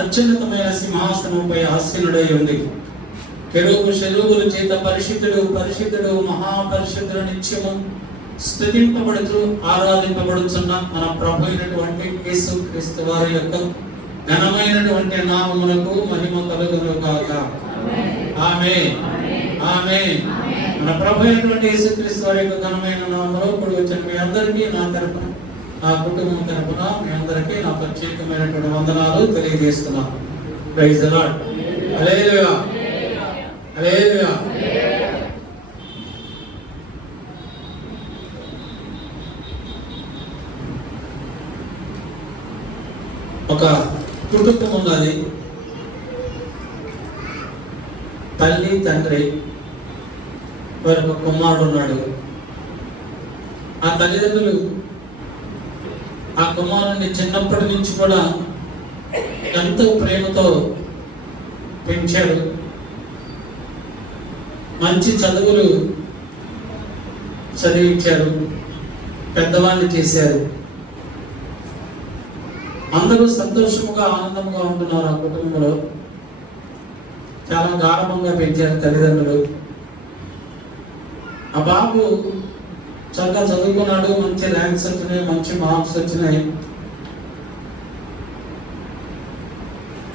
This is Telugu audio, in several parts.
అత్యున్నతమైన సింహాసనంపై ఆసీనుడై ఉంది. కెరూబు శరూబుల చేత పరిశుద్ధుడు పరిశుద్ధుడు మహాపరిశుద్ధుడు నిత్యము స్తుతింపబడుతూ ఆరాధింపబడుతున్న మన ప్రభు అయినటువంటి యేసుక్రీస్తు వారి యొక్క ఘనమైనటువంటి నామమునకు మహిమ కలుగును గాక. ఆమేన్ ఆమేన్. మన ప్రభు అయినటువంటి యేసుక్రీస్తు వారి యొక్క ఘనమైన నామములో కూడి వచ్చిన మీ అందరికీ నా తరపున, నా కుటుంబం తరపున మీ అందరికీ నా ప్రత్యేకమైనటువంటి వందనాలు తెలియజేస్తున్నాను. Praise the lord. హల్లెలూయా హల్లెలూయా. ఒక కుటుంబం ఉన్నది. తల్లి తండ్రి, వారి ఒక కుమారుడు ఉన్నాడు. ఆ తల్లిదండ్రులు ఆ కుమారుడిని చిన్నప్పటి నుంచి కూడా ఎంతో ప్రేమతో పెంచారు. మంచి చదువులు చదివించారు, పెద్దవాళ్ళని చేశారు. అందరూ సంతోషముగా ఆనందంగా ఉంటున్నారు. ఆ కుటుంబంలో చాలా గాఢంగా పెంచారు తల్లిదండ్రులు. ఆ బాబు చక్కగా చదువుకున్నాడు, మంచి ర్యాంక్స్ వచ్చినాయి, మంచి మార్క్స్ వచ్చినాయి.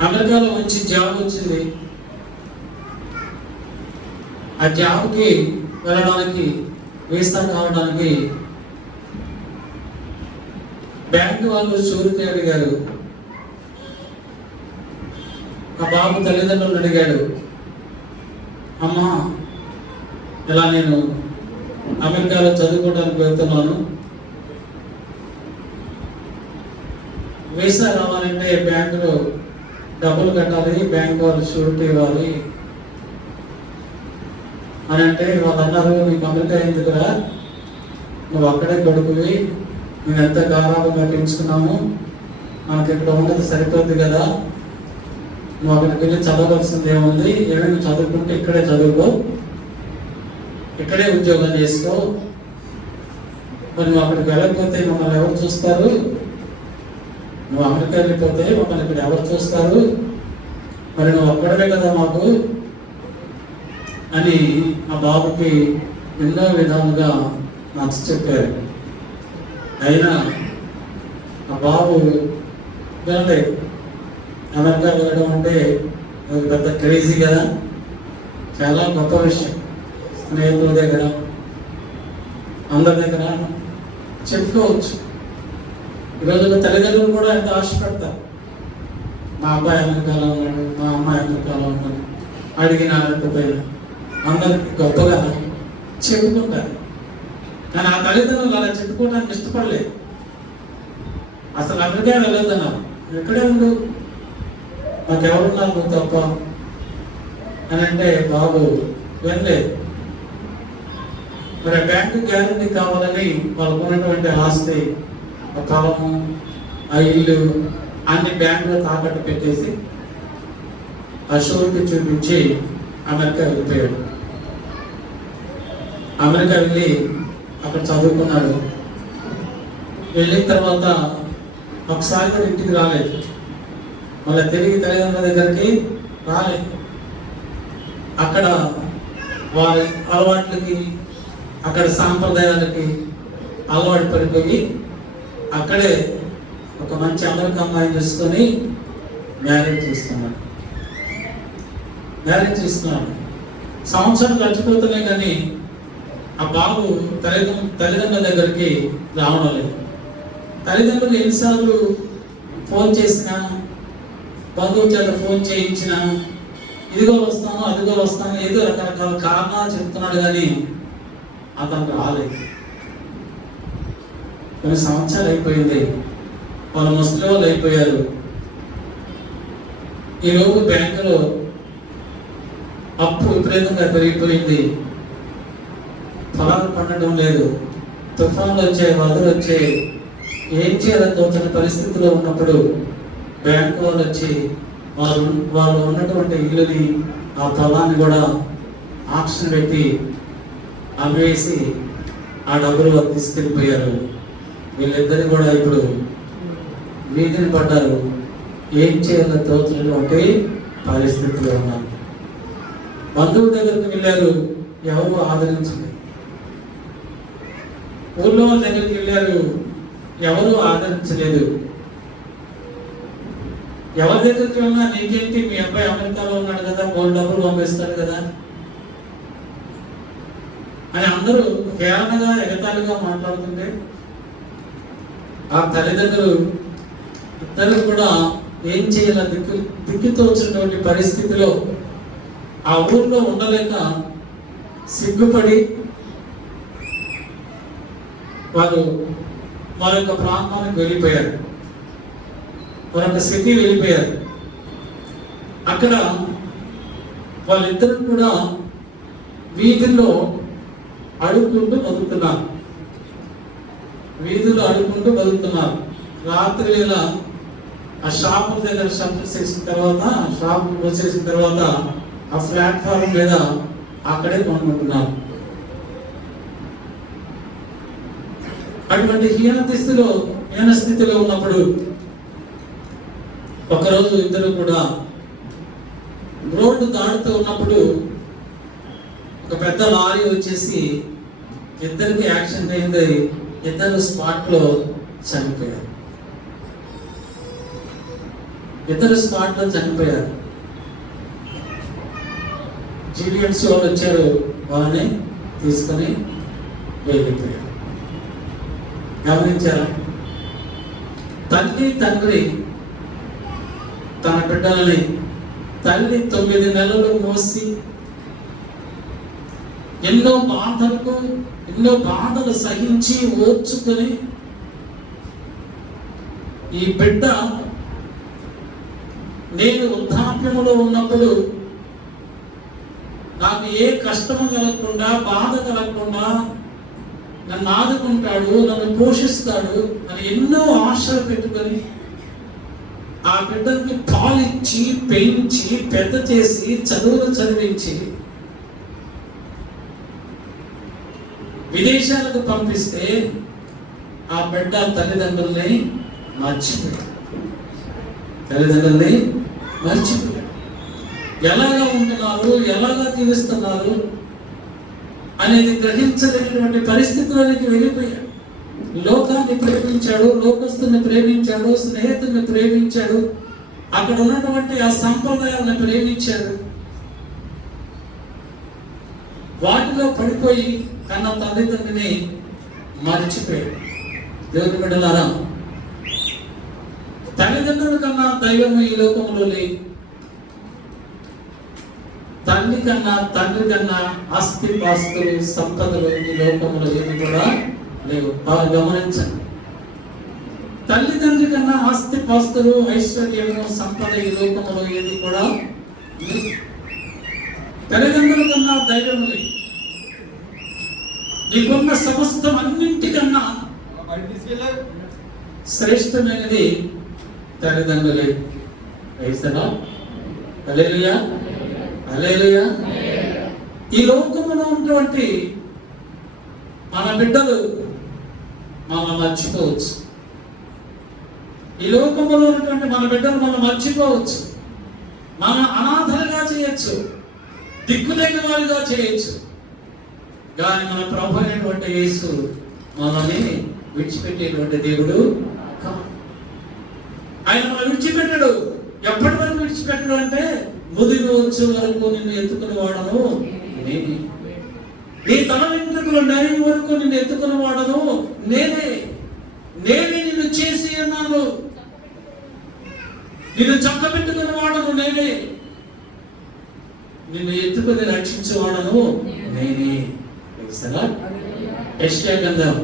అమెరికాలో మంచి జాబ్ వచ్చింది. ఆ జాబ్కి వెళ్ళడానికి, వీసా కావడానికి బ్యాంకు వాళ్ళు షూరిటీ అడిగారు. ఆ బాబు తల్లిదండ్రులను అడిగాడు, అమ్మా ఇలా నేను అమెరికాలో చదువుకోవడానికి వెళ్తున్నాను, వీసా రావాలంటే బ్యాంకులో డబ్బులు కట్టాలి, బ్యాంకు వాళ్ళు షూరిటీ ఇవ్వాలి అని అంటే వాళ్ళు అన్నారు, నీకు అమెరికా ఎందుకురా, నువ్వు అక్కడే కొడుకువి, నేను ఎంత గారాబంగా పెంచుకున్నాము, మనకి ఇక్కడ ఉన్నది సరిపోద్ది కదా, నువ్వు అక్కడికి వెళ్ళి చదవవలసింది ఏముంది, ఏమైనా చదువుకుంటే ఇక్కడే చదువుకో, ఇక్కడే ఉద్యోగం చేసుకో, మరి నువ్వు అక్కడికి వెళ్ళకపోతే మమ్మల్ని ఎవరు చూస్తారు, నువ్వు అమెరికా వెళ్ళిపోతే మమ్మల్ని ఇక్కడ ఎవరు చూస్తారు, మరి నువ్వు అక్కడవే కదా మాకు అని ఆ బాబుకి ఎన్నో విధాలుగా నచ్చ చెప్పారు. అయినా ఆ బాబు వెళ్ళలేదు. అమెరికా వెళ్ళడం అంటే పెద్ద క్రేజీ కదా, చాలా గొప్ప విషయం. స్నేహితుల దగ్గర, అందరి దగ్గర చెప్పుకోవచ్చు. ఈరోజు తల్లిదండ్రులు కూడా ఎంత ఆశపడతారు, మా అబ్బాయి అమెరికాలో ఉన్నాడు, మా అమ్మాయి అమెరికాలో ఉన్నాడు, అడిగిన అడగకపోయినా అందరికి గొప్పగా చెప్పుకుంటారు. కానీ ఆ తల్లిదండ్రులు అలా చెప్పుకోవడానికి ఇష్టపడలేదు. అసలు అమెరికా వెళ్ళొద్దన్నారు, ఎక్కడే ఉండు, మాకెవరున్నారు నువ్వు తప్ప అని అంటే బాబు వెళ్ళలేదు. మరి బ్యాంకు గ్యారంటీ కావాలని వాళ్ళకు ఉన్నటువంటి ఆస్తి, ఆ పొలము, ఆ ఇల్లు అన్ని బ్యాంకులో తాకట్టు పెట్టేసి ఆ షూరిటీ చూపించి అమెరికా వెళ్ళిపోయాడు. అమెరికా వెళ్ళి అక్కడ చదువుకున్నాడు. వెళ్ళిన తర్వాత ఒకసారి కూడా ఇంటికి రాలేదు, మళ్ళీ తిరిగి తల్లిదండ్రుల దగ్గరికి రాలేదు. అక్కడ వారి అలవాట్లకి, అక్కడ సాంప్రదాయాలకి అలవాటు పడిపోయి అక్కడే ఒక మంచి అమెరికా అమ్మాయిని చూసుకొని మ్యారేజ్ చేసుకున్నాడు. సంవత్సరం గడిచిపోతున్నాయి కానీ ఆ బాబు తల్లిదండ్రుల దగ్గరికి రావడం లేదు. తల్లిదండ్రులు ఎన్నిసార్లు ఫోన్ చేసినా, బంధువు చేత ఫోన్ చేయించినా, ఇదిగో వస్తాను అదిగో వస్తాను ఏదో రకరకాల కారణాలు చెప్తున్నాడు కానీ అతనికి రాలేదు. కొన్ని సంవత్సరాలు అయిపోయింది, వాళ్ళు ముసలి వాళ్ళు అయిపోయారు. ఈరోజు బ్యాంకులో అప్పు విపరీతంగా పెరిగిపోయింది, పొలాలు పండడం లేదు, తుఫాన్లు వచ్చాయి, వరదలు వచ్చాయి, ఏం చేయాలో తోచని పరిస్థితిలో ఉన్నప్పుడు బ్యాంకు వాళ్ళు వచ్చి వాళ్ళు ఉన్నటువంటి ఇల్లుని, ఆ పొలాన్ని కూడా ఆక్షన్ పెట్టి అమ్మేసి ఆ డబ్బులు తీసుకెళ్ళిపోయారు. వీళ్ళిద్దరు కూడా ఇప్పుడు వీధిని పడ్డారు. ఏం చేయాలో తోచినటువంటి పరిస్థితిలో ఉన్నారు. బంధువుల దగ్గరికి వెళ్ళారు, ఎవరు ఆదరించలేదు. ఊళ్ళో వాళ్ళ దగ్గరికి వెళ్ళారు, ఎవరు ఆదరించలేదు. ఎవరి దగ్గరికి వెళ్ళినా నీకేంటి, మీ అబ్బాయి అమెరికాలో ఉన్నాడు కదా, 3 డబ్బులు పంపిస్తాడు కదా అని అందరూ హేళనగా ఎగతాళిగా మాట్లాడుతుంటే ఆ తల్లిదండ్రులు ఇద్దరు కూడా ఏం చేయాల దిక్కుతోచినటువంటి పరిస్థితిలో ఆ ఊర్లో ఉండలేక సిగ్గుపడి వారు మరొక ప్రాంతానికి వెళ్ళిపోయారు, మరొక సిటీ వెళ్ళిపోయారు. అక్కడ వాళ్ళిద్దరు కూడా వీధుల్లో అడుక్కుంటూ బతుకుతున్నారు. వీధులు అడుక్కుంటూ బతుకుతున్నారు. రాత్రి వేళ ఆ షాపుల దగ్గర షట్టర్ చేసిన తర్వాత, షాపు మూసేసిన తర్వాత ఆ ప్లాట్ఫారం మీద అక్కడే కొనుక్కుంటున్నారు. అటువంటి హీన స్థితిలో ఉన్నప్పుడు ఒకరోజు ఇద్దరు కూడా రోడ్డు దాడుతూ ఉన్నప్పుడు ఒక పెద్ద లారీ వచ్చేసి ఇద్దరికి యాక్సిడెంట్ అయింది. ఇద్దరు స్పాట్ లో చనిపోయారు. జీవీఎంసీ వాళ్ళు వచ్చారు, వాళ్ళని తీసుకొని వెళ్ళిపోయారు. గమనించారా? తల్లి తండ్రి తన బిడ్డలని, తల్లి 9 నెలలు మోసి ఎన్నో బాధలు సహించి ఓర్చుకొని ఈ బిడ్డ నేను వృద్ధాప్యములో ఉన్నప్పుడు నాకు ఏ కష్టము కలగకుండా, బాధ కలగకుండా నన్ను ఆదుకుంటాడు, నన్ను పోషిస్తాడు అని ఎన్నో ఆశలు పెట్టుకొని ఆ బిడ్డకి పాలిచ్చి పెంచి పెద్ద చేసి చదువులు చదివించి విదేశాలకు పంపిస్తే ఆ బిడ్డ తల్లిదండ్రుల్ని మర్చిపోయాడు. ఎలాగా ఉంటున్నారు, ఎలాగా జీవిస్తున్నారు అనేది గ్రహించలేనటువంటి పరిస్థితుల్లోకి వెళ్ళిపోయాడు. లోకాన్ని ప్రేమించాడు, లోకస్తుని ప్రేమించాడు, స్నేహితుల్ని ప్రేమించాడు, అక్కడ ఉన్నటువంటి ఆ సంప్రదాయాలను ప్రేమించాడు. వాటిలో పడిపోయి కన్న తల్లిదండ్రిని మర్చిపోయాడు. దేవుని బిడ్డలారా, తల్లిదండ్రుల కన్నా దైవము ఈ లోకంలో లేదు. తల్లి కన్నా తండ్రి కన్నా ఆస్తి పాస్తులు సంపదలు ఈ లోకంలో ఏమి కూడా లేవు. బాగా గమనించండి. తల్లిదండ్రి కన్నా ఆస్తి పాస్తులు ఐశ్వర్యము సంపద ఈ లోకంలో ఏది కూడా లేదు. తల్లిదండ్రుల కన్నా ధైర్యం లేదు. నీకున్న సమస్తం అన్నింటికన్నా శ్రేష్టమైనది తల్లిదండ్రులే. హల్లెలూయా, హల్లెలూయా. ఈ లోకములో ఉన్నటువంటి మన బిడ్డలు మనం మర్చిపోవచ్చు. ఈ లోకంలో ఉన్నటువంటి మన బిడ్డలు మనం మర్చిపోవచ్చు. మనం అనాథలుగా చేయొచ్చు, దిక్కులేని వారిగా చేయొచ్చు. కానీ మన ప్రభు అయినటువంటి యేసు మనల్ని విడిచిపెట్టేటువంటి దేవుడు కాదు. ఆయన మనం విడిచిపెట్టడు. ఎప్పటి వరకు విడిచిపెట్టడు అంటే ముదిరి వచ్చే వరకు నిన్ను ఎత్తుకుని వాడను నేనే. నీ తల వెంట్రుకలు నరి వరకు నిన్ను ఎత్తుకుని వాడను నేనే. నేనే నిన్ను చేసి ఉన్నాను. నిన్ను చక్కబెట్టుకుని వాడను నేనే. నిన్ను ఎత్తుకుని రక్షించేవాడను నేనే. యెషయా గ్రంథం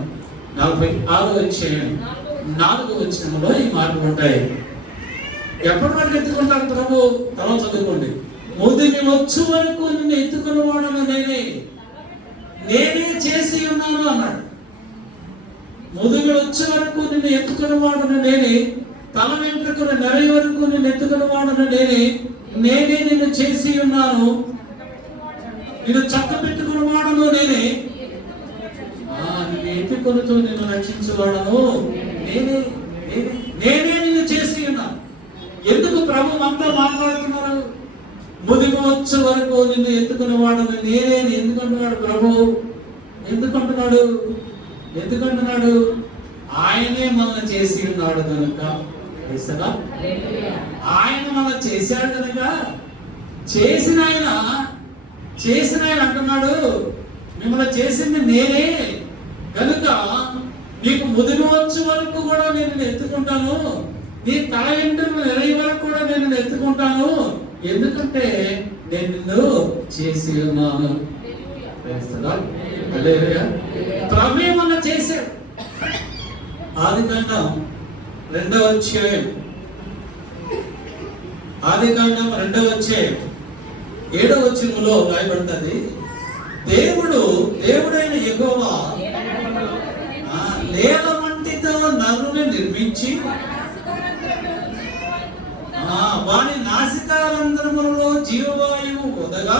46:4 ఈ మాటలు ఉంటాయి. ఎప్పటి వరకు ఎత్తుకుంటాను ప్రభు? తర్వాత చదువుకోండి. ముదిమి వచ్చు వరకు నిన్ను ఎత్తుకుని వాడను నేనే చేసి ఉన్నాను అన్నాడు. ముదిమి వచ్చే వరకు నిన్ను ఎత్తుకుని వాడను నేనే. తల వెంట్రుకలు నరి వరకు నిన్ను ఎత్తుకుని వాడను నేనే నిన్ను చేసి ఉన్నాను. నిన్ను చక్క పెట్టుకుని వాడను నేనే. నిన్ను ఎత్తుకొనితో నిన్ను రక్షించేవాడను నేనే. నేనే నిన్ను చేసి ఉన్నాను. ఎందుకు ప్రభు మనతో మాట్లాడుతున్నారు? ముదిమి వచ్చే వరకు నిన్ను ఎత్తుకున్న వాడని నేనే. ఎందుకంటున్నాడు ప్రభు? ఎందుకంటున్నాడు? ఆయనే మనల్ని చేసి ఉన్నాడు కనుక. ఆయన మనల్ని చేశాడు కనుక, చేసిన ఆయన అంటున్నాడు, మిమ్మల్ని చేసింది నేనే కనుక నీకు ముదిమి వచ్చే వరకు కూడా నేను ఎత్తుకుంటాను, నీ తల వెంట్రుకలు నెరయ వరకు కూడా నేను ఎత్తుకుంటాను. ఎందుకంటే నేను నిన్ను చేసి ఉన్నాను. ప్రభు మన చేశాడు. ఆదికాండం 2వ అధ్యాయం 7వ వచనంలో రాయబడుతుంది, దేవుడైన యెహోవా నేల మంటితో నరుని నిర్మించి వాని నాసికారంధ్రములలో జీవవాయువు వదగా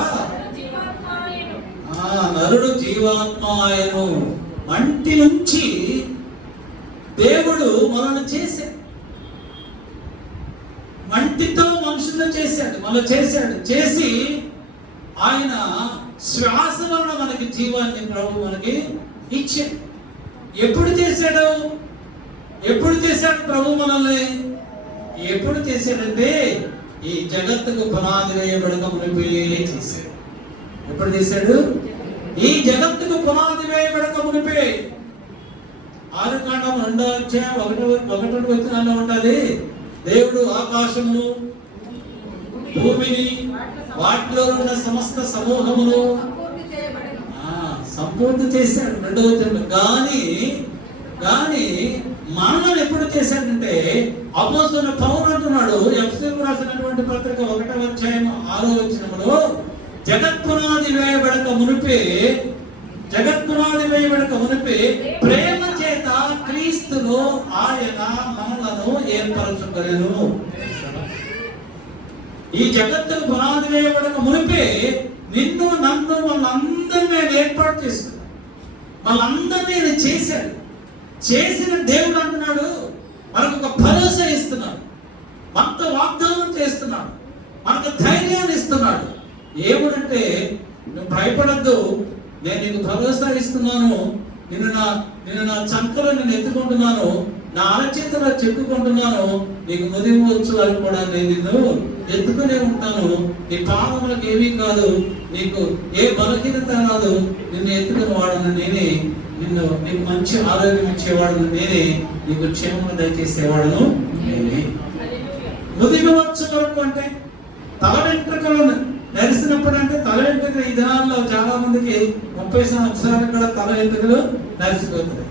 నరుడు జీవాత్మ ఆయను. మంటి నుంచి దేవుడు మనల్ని చేశాడు. మంటితో మనుషులను చేసి ఆయన శ్వాస వలన మనకి జీవాన్ని ప్రభు మనకి ఇచ్చాడు. ఎప్పుడు చేశాడు ప్రభు మనల్ని? ఎప్పుడు చేశాడంటే ఈ జగత్తుకు పునాది వేయబడక మునిపే చేశాడు. ఎప్పుడు చేశాడు? ఈ జగత్తుకు పునాది వేయబడక మునిపే. ఆదికాండం 2వ అధ్యాయం 1వ వచనంలో ఉంటది, దేవుడు ఆకాశమును భూమిని వాటిలో ఉన్న సమస్త సమూహమును సంపూర్తి చేశాడు 2వ వచనంలో. కానీ మనల్ని ఎప్పుడు చేశాడంటే అపోస్తలుడైన పౌలు అంటున్నాడు, ఎఫెసీయులకు రాసినటువంటి పత్రిక 1వ అధ్యాయం 6వ వచనంలో, జగత్పునాది వేయబడక మునిపే ప్రేమ చేత క్రీస్తులో ఆయన మనలను ఏర్పరచుకొనెను. ఈ జగత్తుకు పునాది వేయబడక మునిపే నిన్ను నన్ను వాళ్ళందరినీ ఏర్పాటు చేసుకున్నాడు. వాళ్ళందరినీ చేశాడు. చేసిన దేవుడు అంటున్నాడు, మనకు ఒక భరోసా ఇస్తున్నాడు, మనతో వాగ్దానం చేస్తున్నాడు, మనకు ధైర్యాన్ని ఇస్తున్నాడు. ఏమిటంటే, నువ్వు భయపడద్దు, నేను నీకు భరోసా ఇస్తున్నాను, నిన్ను నా చంకలో నేను ఎత్తుకుంటున్నాను, నా అరచేతిలో చెప్పుకుంటున్నాను, నీకు ముదిమి వచ్చు వరకు కూడా నేను నిన్ను ఎత్తుకునే ఉంటాను. నీ పాపములకు ఏమీ కాదు, నీకు ఏ బలహీనత రాదు, నిన్ను ఎత్తుకుని వాడను నేనే, నీకు మంచి ఆరోగ్యం ఇచ్చేవాడును నేనే, నీకు క్షేమం దయచేసేవాడును నేనే. ముదిమి వచ్చు వరకు అంటే తల వెంట్రుకలు నరిసినప్పుడు, అంటే తల వెంట్రుకలు ఈ దినాల్లో చాలా మందికి 30 సంవత్సరాలకు కూడా తల వెంట్రుకలు నరిసిపోతాయి,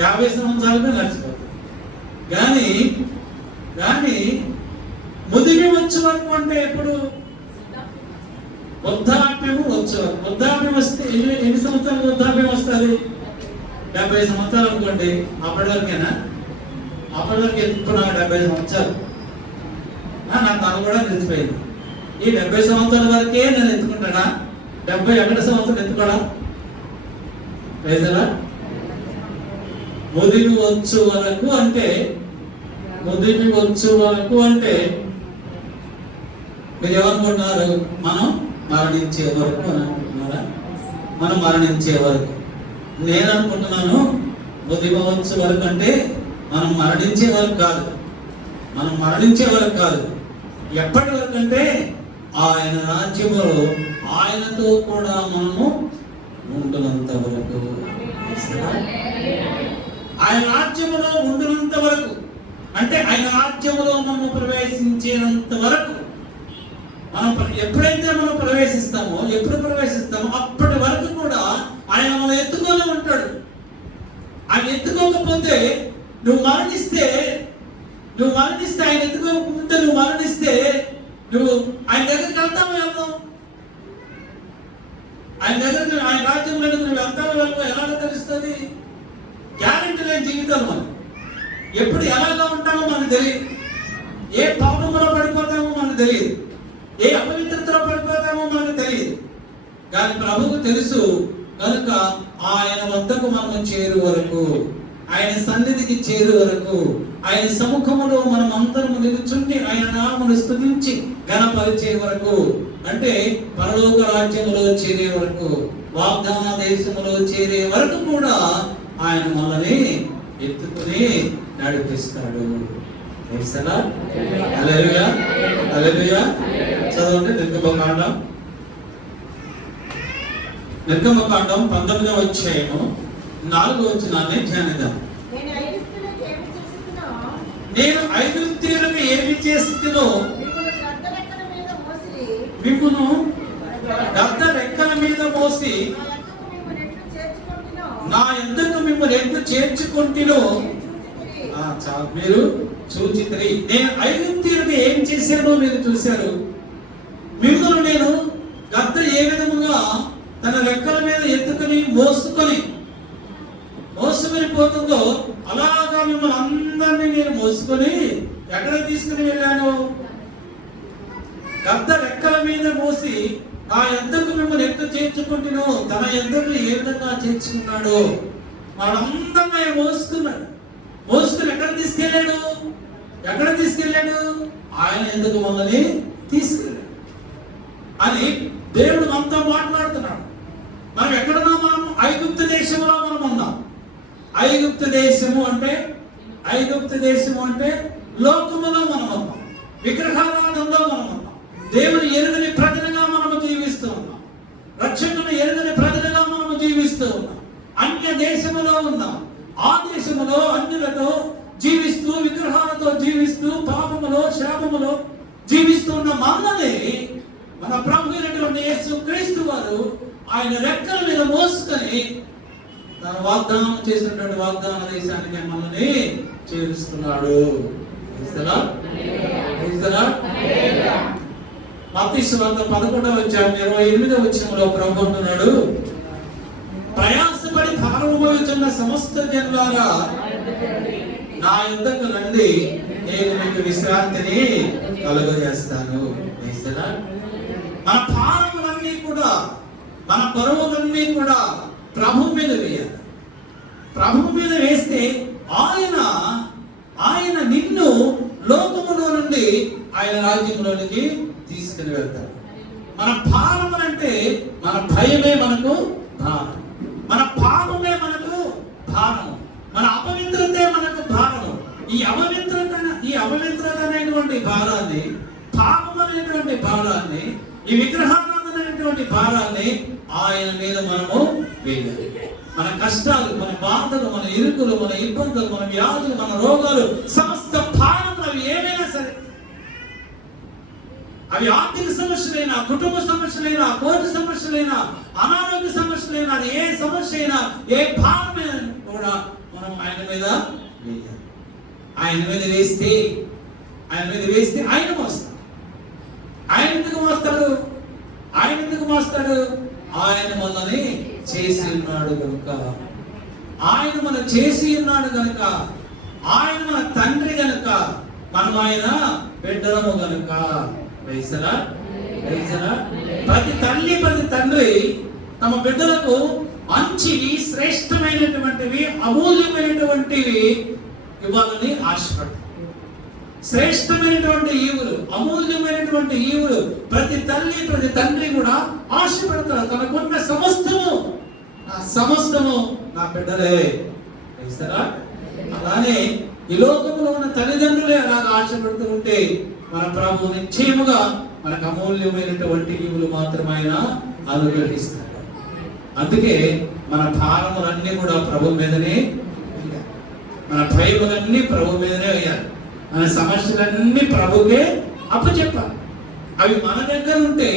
50 సంవత్సరాలకు నరిసిపోతాయి. కానీ ముదిమి వచ్చు వరకు అంటే ఎప్పుడు? వృద్ధాప్యము వచ్చేవారు. వృద్ధాప్యం వస్తే ఎన్ని సంవత్సరాలు వృద్ధాప్యం వస్తుంది? 70 సంవత్సరాలు అనుకోండి. అప్పటి వరకేనా? అప్పటి వరకు ఎత్తుకున్నాను 70 సంవత్సరాలు. నా తల కూడా నిలిచిపోయింది. ఈ 70 సంవత్సరాల వరకే నేను ఎత్తుకుంటానా? 71 సంవత్సరం ఎత్తుకోడా? వేసలా ముదిమి వచ్చు వరకు అంటే మీరు ఏమనుకుంటున్నారు? మనం మరణించే వరకు అని అనుకుంటున్నారా? మనం మరణించే వరకు. నేను అనుకుంటున్నాను ముదిమి వచ్చు వరకు అంటే మనం మరణించే వరకు కాదు. ఎప్పటి వరకు అంటే ఆయన రాజ్యములో ఆయనతో కూడా మనము ఉంటున్నంత వరకు. ఆయన రాజ్యములో ఉంటున్నంత వరకు అంటే ఆయన రాజ్యములో మనం ప్రవేశించేంత వరకు. ఎప్పుడైతే మనం ప్రవేశిస్తామో అప్పటి వరకు కూడా ఆయన మనం ఎత్తుకొని ఉంటాడు. ఆయన ఎత్తుకోకపోతే నువ్వు మరణిస్తే ఆయన ఎత్తుకోకపోతే నువ్వు మరణిస్తే నువ్వు ఆయన దగ్గరికి వెళ్తావు ఆయన రాజ్యంలో నువ్వు వెళ్తావు ఎలాగ తెలుస్తుంది? గ్యారెంటీ లేని జీవితం మనం. ఎప్పుడు ఎలాగా ఉంటామో మనకు తెలియదు. ఏ పాపంలో పడిపోతామో మనకు తెలియదు. ఏ అపవిత్రతలో పడిపోతామో మనకు తెలియదు. కానీ ప్రభువుకు తెలుసు కనుక ఆయన వద్దకు మనం చేరు వరకు, ఆయన సన్నిధికి చేరు వరకు, ఆయన సముఖములో మనం అందరము నిలుచుండి ఆయన నామమును స్తుతించి ఘనపరిచే వరకు, అంటే పరలోక రాజ్యములో చేరే వరకు, వాగ్దాన దేశములో చేరే వరకు కూడా ఆయన మనల్ని ఎత్తుకుని నడిపిస్తాడు. హల్లెలూయా, హల్లెలూయా. చదవండి నిర్గమకాండం 19వ అధ్యాయము 4వ వచనాన్ని ధ్యానిద్దాం. నేను ఐగుప్తీయులకు ఏమి చేస్తున్నో మిమ్మును గద్ద రెక్కల మీద మోసి నా యొద్దకు మిమ్మల్ని ఎట్లు చేర్చుకుంటినో మీరు చూచితిరి. నేను ఐగుప్తీయులకు ఏం చేశానో మీరు చూశారు. మిమ్మల్ని నేను గద్ద ఏ విధముగా తన రెక్కల మీద ఎత్తుకొని మోసుకొని పోతుందో అలాగా మిమ్మల్ని అందరినీ నేను మోసుకొని ఎక్కడ తీసుకుని వెళ్ళాను? గద్ద రెక్కల మీద మోసి నా యొద్దకు మిమ్మల్ని ఎత్తు చేర్చుకుంటున్నాను. తన యొద్దకు ఏ విధంగా చేర్చుకున్నాడు? మనందరినీ మోసుకున్నాడు. మోసుకుని ఎక్కడ తీసుకెళ్ళాడు? ఆయన ఎందుకు మమ్మల్ని తీసుకెళ్ళాడు అని దేవుడు మనతో మాట్లాడుతున్నాడు. మనం ఎక్కడున్నా? మనం ఐగుప్తు దేశంలో మనం ఉన్నాం. ఐగుప్తు దేశము అంటే లోకములో మనం ఉన్నాం. విగ్రహారాధనలో మనం ఉన్నాం. దేవుని ఎరుగని ప్రజలుగా మనము జీవిస్తూ ఉన్నాం. రక్షకుని ఎరుగని ప్రజలుగా మనము జీవిస్తూ ఉన్నాం. అన్య దేశములో ఉన్నాం. ఆ దేశములో అన్యులతో జీవిస్తూ, విగ్రహాలతో జీవిస్తూ, పాపములో శాపములో జీవిస్తూ ఉన్న మనల్ని మన ప్రభు అయినటువంటి యేసు క్రీస్తు వారు ఆయన రెక్కల మీద మోసుకొని తన వాగ్దానం చేసినటువంటి వాగ్దాన దేశానికి మనల్ని చేరుస్తున్నాడు. మత్తయి సువార్త 11వ అధ్యాయం 28వ వచనంలో ప్రభు అంటున్నాడు, ప్రయాసపడి భారము మోయుచున్న సమస్త జనులారా నా యొద్దకు రండి, నేను మీకు విశ్రాంతిని కలుగజేస్తాను. మన భారములన్నీ కూడా, మన బరువులన్నీ కూడా ప్రభు మీద వేయాలి. ప్రభు మీద వేస్తే ఆయన నిన్ను లోకములో నుండి ఆయన రాజ్యంలోనికి తీసుకుని వెళ్తాడు. మన భారములంటే మన భయమే మనకు భారం, మన పాపమే మనకు భారము, మన అపవిత్రతే మనకు భారము. ఈ అపవిత్రత అనేటువంటి భారాన్ని, పాపం అనేటువంటి భారాన్ని, ఈ విగ్రహారాధన అనేటువంటి భారాన్ని ఆయన మీద మనము వేయాలి. మన కష్టాలు, మన బాధలు, మన ఇరుకులు, మన ఇబ్బందులు, మన వ్యాధులు, మన రోగాలు, సమస్త భారములు అవి ఏమైనా సరే, అవి ఆర్థిక సమస్యలైనా, కుటుంబ సమస్యలైనా, కోర్టు సమస్యలైనా, అనారోగ్య సమస్యలైనా, ఏ సమస్య అయినా, ఏ భారమైనా కూడా మనం ఆయన మీద వేయాలి. ఆయన మీద వేస్తే ఆయన మోస్తాడు. ఆయన ఎందుకు మోస్తాడు? ఆయన మనల్ని చేసి ఉన్నాడు కనుక, ఆయన మనం చేసి ఉన్నాడు కనుక, ఆయన మన తండ్రి కనుక, మనం ఆయన బిడ్డలము కనుక. ప్రతి తల్లి, ప్రతి తండ్రి తమ బిడ్డలకు మంచివి, శ్రేష్టమైనటువంటివి, అమూల్యమైనటువంటివి ఇవ్వాలని ఆశపడతారు. శ్రేష్టమైనటువంటి ఈవులు, అమూల్యమైనటువంటి ఈవులు ప్రతి తల్లి, ప్రతి తండ్రి కూడా ఆశపడతారు. తనకున్న సమస్తము నా బిడ్డలే. అలానే ఈ లోకంలో ఉన్న తల్లిదండ్రులే అలాగ ఆశపడుతూ ఉంటే మన ప్రభు నిశ్చయముగా మనకు అమూల్యమైనటువంటి ఈవులు మాత్రమైనా అనుగ్రహిస్తాడు. అందుకే మన భారములన్నీ కూడా ప్రభు మీదనే వేయాలి. మన భయములన్నీ ప్రభు మీదనే వేయాలి. మన సమస్యలన్నీ ప్రభుకే అప్పచెప్పాలి. అవి మన దగ్గర ఉంటే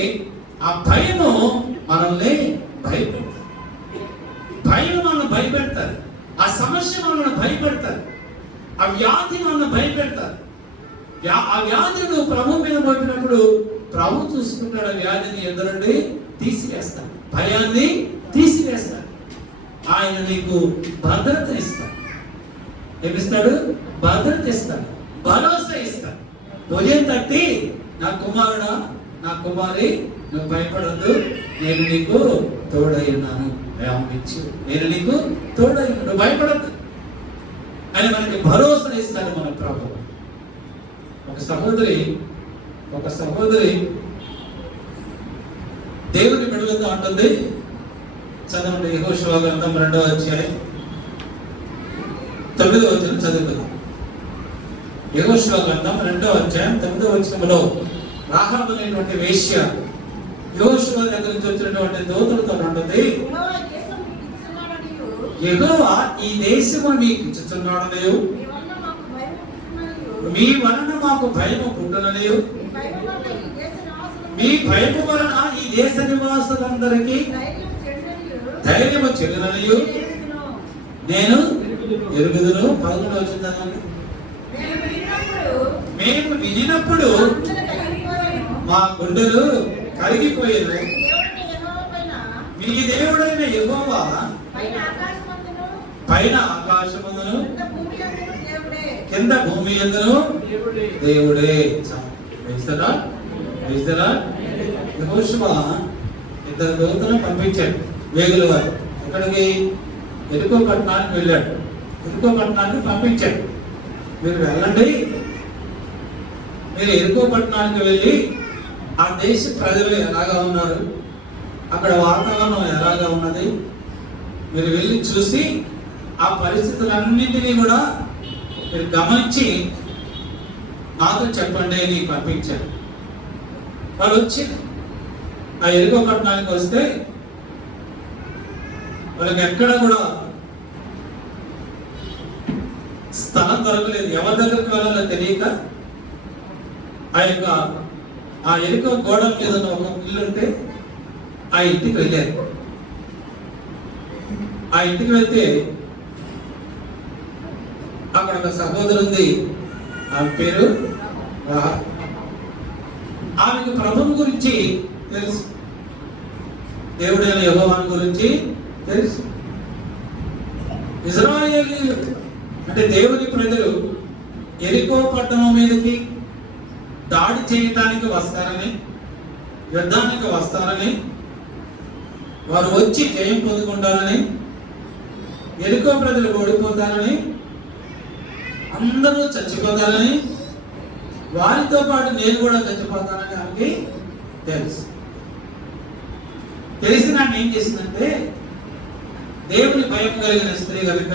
ఆ భయము మనల్ని భయపెడతారు. ఆ సమస్య మనల్ని భయపెడతారు. ఆ వ్యాధి మనల్ని భయపెడతారు. ఆ వ్యాధిని నువ్వు ప్రభు మీద పడినప్పుడు ప్రభు చూసుకుంటాడు. ఆ వ్యాధిని ఎదురండి తీసివేస్తాడు, భయాన్ని తీసివేస్తాడు. ఆయన నీకు భద్రత ఇస్తాడు. ఏమిస్తాడు? భద్రత ఇస్తాడు, భరోసా ఇస్తాడు. ఉదయం తట్టి, నా కుమారుడా, నా కుమారి, నువ్వు భయపడద్దు, నేను నీకు తోడై ఉన్నాను. నేను నీకు తోడై, నువ్వు భయపడద్దు. ఆయన మనకి భరోసా ఇస్తాడు మన ప్రభు. ఒక సహోదరి దేవుని బిడ్డలతో అంటుంది, చదవండి యెహోషువ గ్రంథం 2వ అధ్యాయం 9వ వచనం చదువుకుందాం. యెహోషువ గ్రంథం 2వ అధ్యాయం 9వ వచనంలో రాహాబు అనేటువంటి వేశ్య యెహోషువ దగ్గర నుంచి వచ్చినటువంటి దూతలతో అంటుంది, యెహోవా ఈ దేశము మీకు ఇచ్చుచున్నాడనియు, మీ వలన మాకు భయము పుట్టుననియు, మీ భయము వలన ఈ దేశ నివాసులందరికీ ధైర్యము చెల్లుననియు నేను ఎరుగుదును. 11వ వచనం, మేము వినినప్పుడు మా గుండెలు కరిగిపోయేది. మీ దేవుడైన యెహోవా పైన ఆకాశమందును కింద భూమి యందును దేవుడే. యెహోషువ 2 దూతలను పంపించాడు వేగుల వారు. ఎక్కడికి? ఎరికో పట్టణానికి వెళ్ళాడు. ఎరికో పట్టణానికి పంపించాడు, మీరు వెళ్ళండి, మీరు ఎరికో పట్టణానికి వెళ్ళి ఆ దేశ ప్రజలు ఎలాగా ఉన్నారు, అక్కడ వాతావరణం ఎలాగా ఉన్నది, మీరు వెళ్ళి చూసి ఆ పరిస్థితులన్నింటినీ కూడా మీరు గమనించి నాతో చెప్పండి అని పంపించారు. వాళ్ళు వచ్చి ఆ ఎరుకో పట్టణానికి వస్తే వాళ్ళకి ఎక్కడ కూడా స్థలం దొరకలేదు. ఎవరి దగ్గరికి వెళ్ళాలో తెలియక ఆ ఎరుకో గోడల మీద ఒక ఇల్లు ఉంటే ఆ ఇంటికి వెళ్ళారు. ఆ ఇంటికి వెళ్తే అక్కడ ఒక సహోదరు ఉంది, ఆమె పేరు రాహాబు. ఆమెకు ప్రభువు గురించి తెలుసు, దేవుడైన యెహోవాను గురించి తెలుసు. ఇశ్రాయేలీయులు అంటే దేవుని ప్రజలు యెరికో పట్టణం మీదకి దాడి చేయడానికి వస్తారని, యుద్ధానికి వస్తారని, వారు వచ్చి జయం పొందుకుంటారని, యెరికో ప్రజలు ఓడిపోతారని, అందరూ చచ్చిపోతారని, వారితో పాటు నేను కూడా చచ్చిపోతానని ఆమెకి తెలుసు. తెలిసిన ఏం చేసిందంటే, దేవుని భయం కలిగిన స్త్రీ కనుక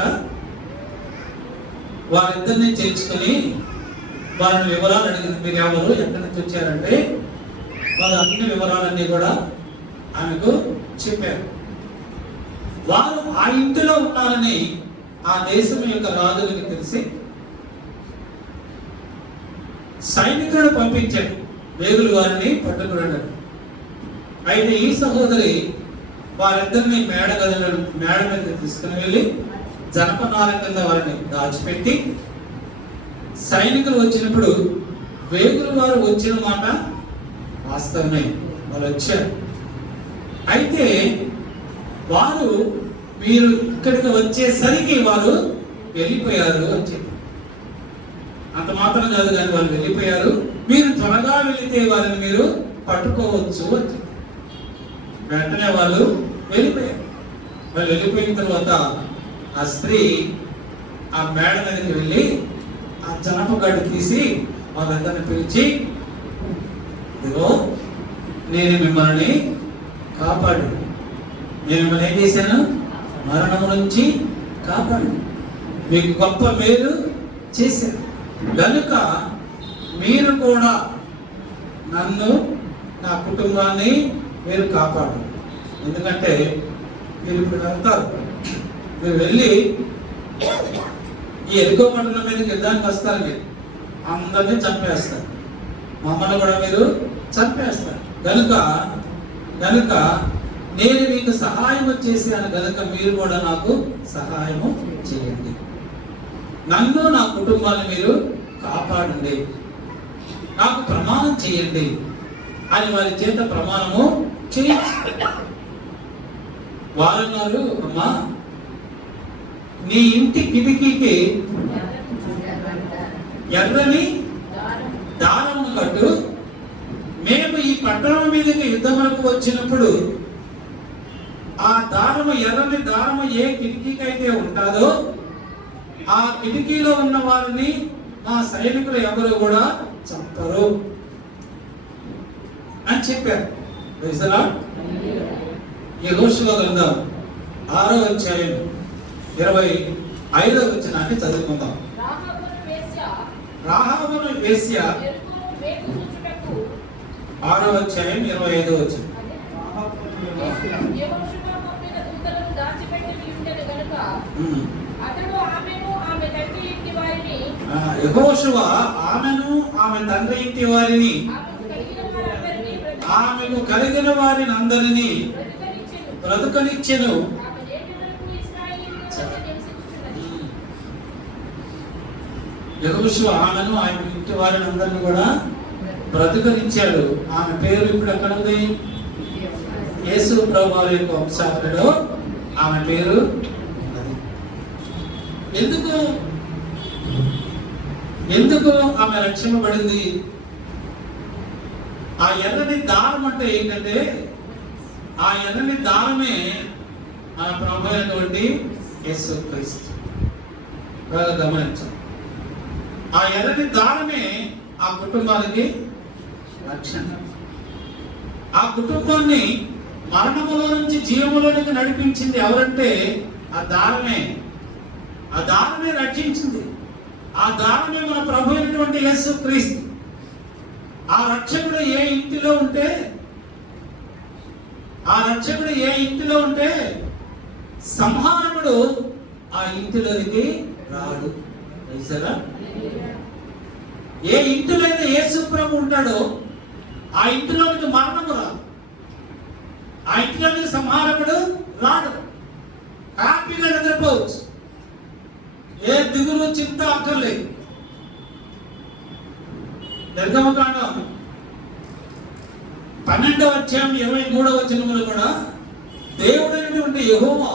వారిద్దరిని చేర్చుకొని వారిని వివరాలు అడిగింది. మీరు ఎవరు, ఎక్కడి నుంచి వచ్చారంటే వాళ్ళ అన్ని వివరాలన్నీ కూడా ఆమెకు చెప్పారు. వారు ఆ ఇంటిలో ఉన్నారని ఆ దేశం యొక్క రాజులకు తెలిసి సైనికులను పంపించాడు వేగులు వారిని పట్టుకున్నాడు. అయితే ఈ సహోదరి వారిద్దరిని మేడ మీద తీసుకుని వెళ్ళి జనపనాల కింద వారిని దాచిపెట్టి, సైనికులు వచ్చినప్పుడు వేగులు వారు వచ్చిన మాట వాస్తవమే, వాళ్ళు వచ్చారు. అయితే వారు మీరు ఇక్కడికి వచ్చేసరికి వారు వెళ్ళిపోయారు అని చెప్పి, అంత మాత్రం కాదు కానీ వాళ్ళు వెళ్ళిపోయారు, మీరు త్వరగా వెళితే వారిని మీరు పట్టుకోవచ్చు అని చెప్పి వెంటనే వాళ్ళు వెళ్ళిపోయారు. వాళ్ళు వెళ్ళిపోయిన తర్వాత ఆ స్త్రీ ఆ మేడ మీదకి వెళ్ళి ఆ జనప గడ్డి తీసి వాళ్ళందరిని పిలిచి, ఇదిగో నేను మిమ్మల్ని కాపాడు, నేను మిమ్మల్ని ఏం చేశాను, మరణం నుంచి కాపాడు, మీకు గొప్ప మేలు చేశాను కనుక మీరు కూడా నన్ను, నా కుటుంబాన్ని మీరు కాపాడు. ఎందుకంటే మీరు ఇప్పుడు వెళ్తారు, మీరు వెళ్ళి ఈ ఎరుకో పట్టణం మీదకి యుద్ధానికి వస్తారు, మీరు అందరినీ చంపేస్తారు, మమ్మల్ని కూడా మీరు చంపేస్తారు. కనుక నేను మీకు సహాయం చేశాను కనుక మీరు కూడా నాకు సహాయము చేయండి, నన్ను నా కుటుంబాన్ని మీరు కాపాడండి, నాకు ప్రమాణం చేయండి అని వారి చేత ప్రమాణము చేయించి, వారన్నారు, అమ్మా నీ ఇంటి కిటికీకి ఎర్రని దారమును కట్టు, మేము ఈ పట్టణం మీదకి యుద్ధములకు వచ్చినప్పుడు ఆ దారము, ఎర్రని దారము ఏ కిటికీకి అయితే ఉంటుందో ఆ కిటికీలో ఉన్న వారిని మా సైనికులు ఎవరు కూడా చంపరు అని చెప్పారు. యెహోషువ గ్రంథం 6వ అధ్యాయం 25వ వచనాన్ని చదువుకుందాం. రాహాబును వేశ్య 6వ అధ్యాయం 25వ వచనం. యెహోషువ ఆమెను ఆమె తండ్రి ఇంటి వారిని ఆమెకు కలిగిన వారిని అందరినీ బ్రతుకనిచ్చెను. యెహోషువ ఆమెను ఆయన ఇంటి వారిని అందరినీ కూడా బ్రతుకనిచ్చాడు. ఆమె పేరు ఇప్పుడు ఎక్కడ ఉంది? యేసు ప్రభు వారి యొక్క వంశావళిలో ఆమె పేరు ఉన్నది. ఎందుకు ఆమె రక్షింపబడింది? ఆ ఎర్రని దారం అంటే ఏంటంటే, ఆ ఎర్రని దారమే మన ప్రభు అయినటువంటి యేసు క్రీస్తు. బాగా గమనించాం. ఆ ఎర్రని దారమే ఆ కుటుంబానికి రక్షణ. ఆ కుటుంబాన్ని మరణములో నుంచి జీవములోనికి నడిపించింది ఎవరంటే ఆ దారమే. ఆ దారమే రక్షించింది. ఆ దారమే మన ప్రభు అయినటువంటి యేసు క్రీస్తు. ఆ రక్షకుడు ఏ ఇంటిలో ఉంటే సంహారకుడు ఆ ఇంటిలోనికి రాడు. ఏ ఇంటిలో అయితే యేసు ప్రభు ఉంటాడో ఆ ఇంటిలోనికి మరణము రాదు. ఆ ఇంటిలోనికి సంహారకుడు రాడు. హ్యాపీగా నిద్రపోవచ్చు. ఏ దిగులు చింత అక్కర్లేదు. నిర్గమకాండం 12వ అధ్యాయం 23వ వచనములో కూడా దేవుడైనటువంటి యెహోవా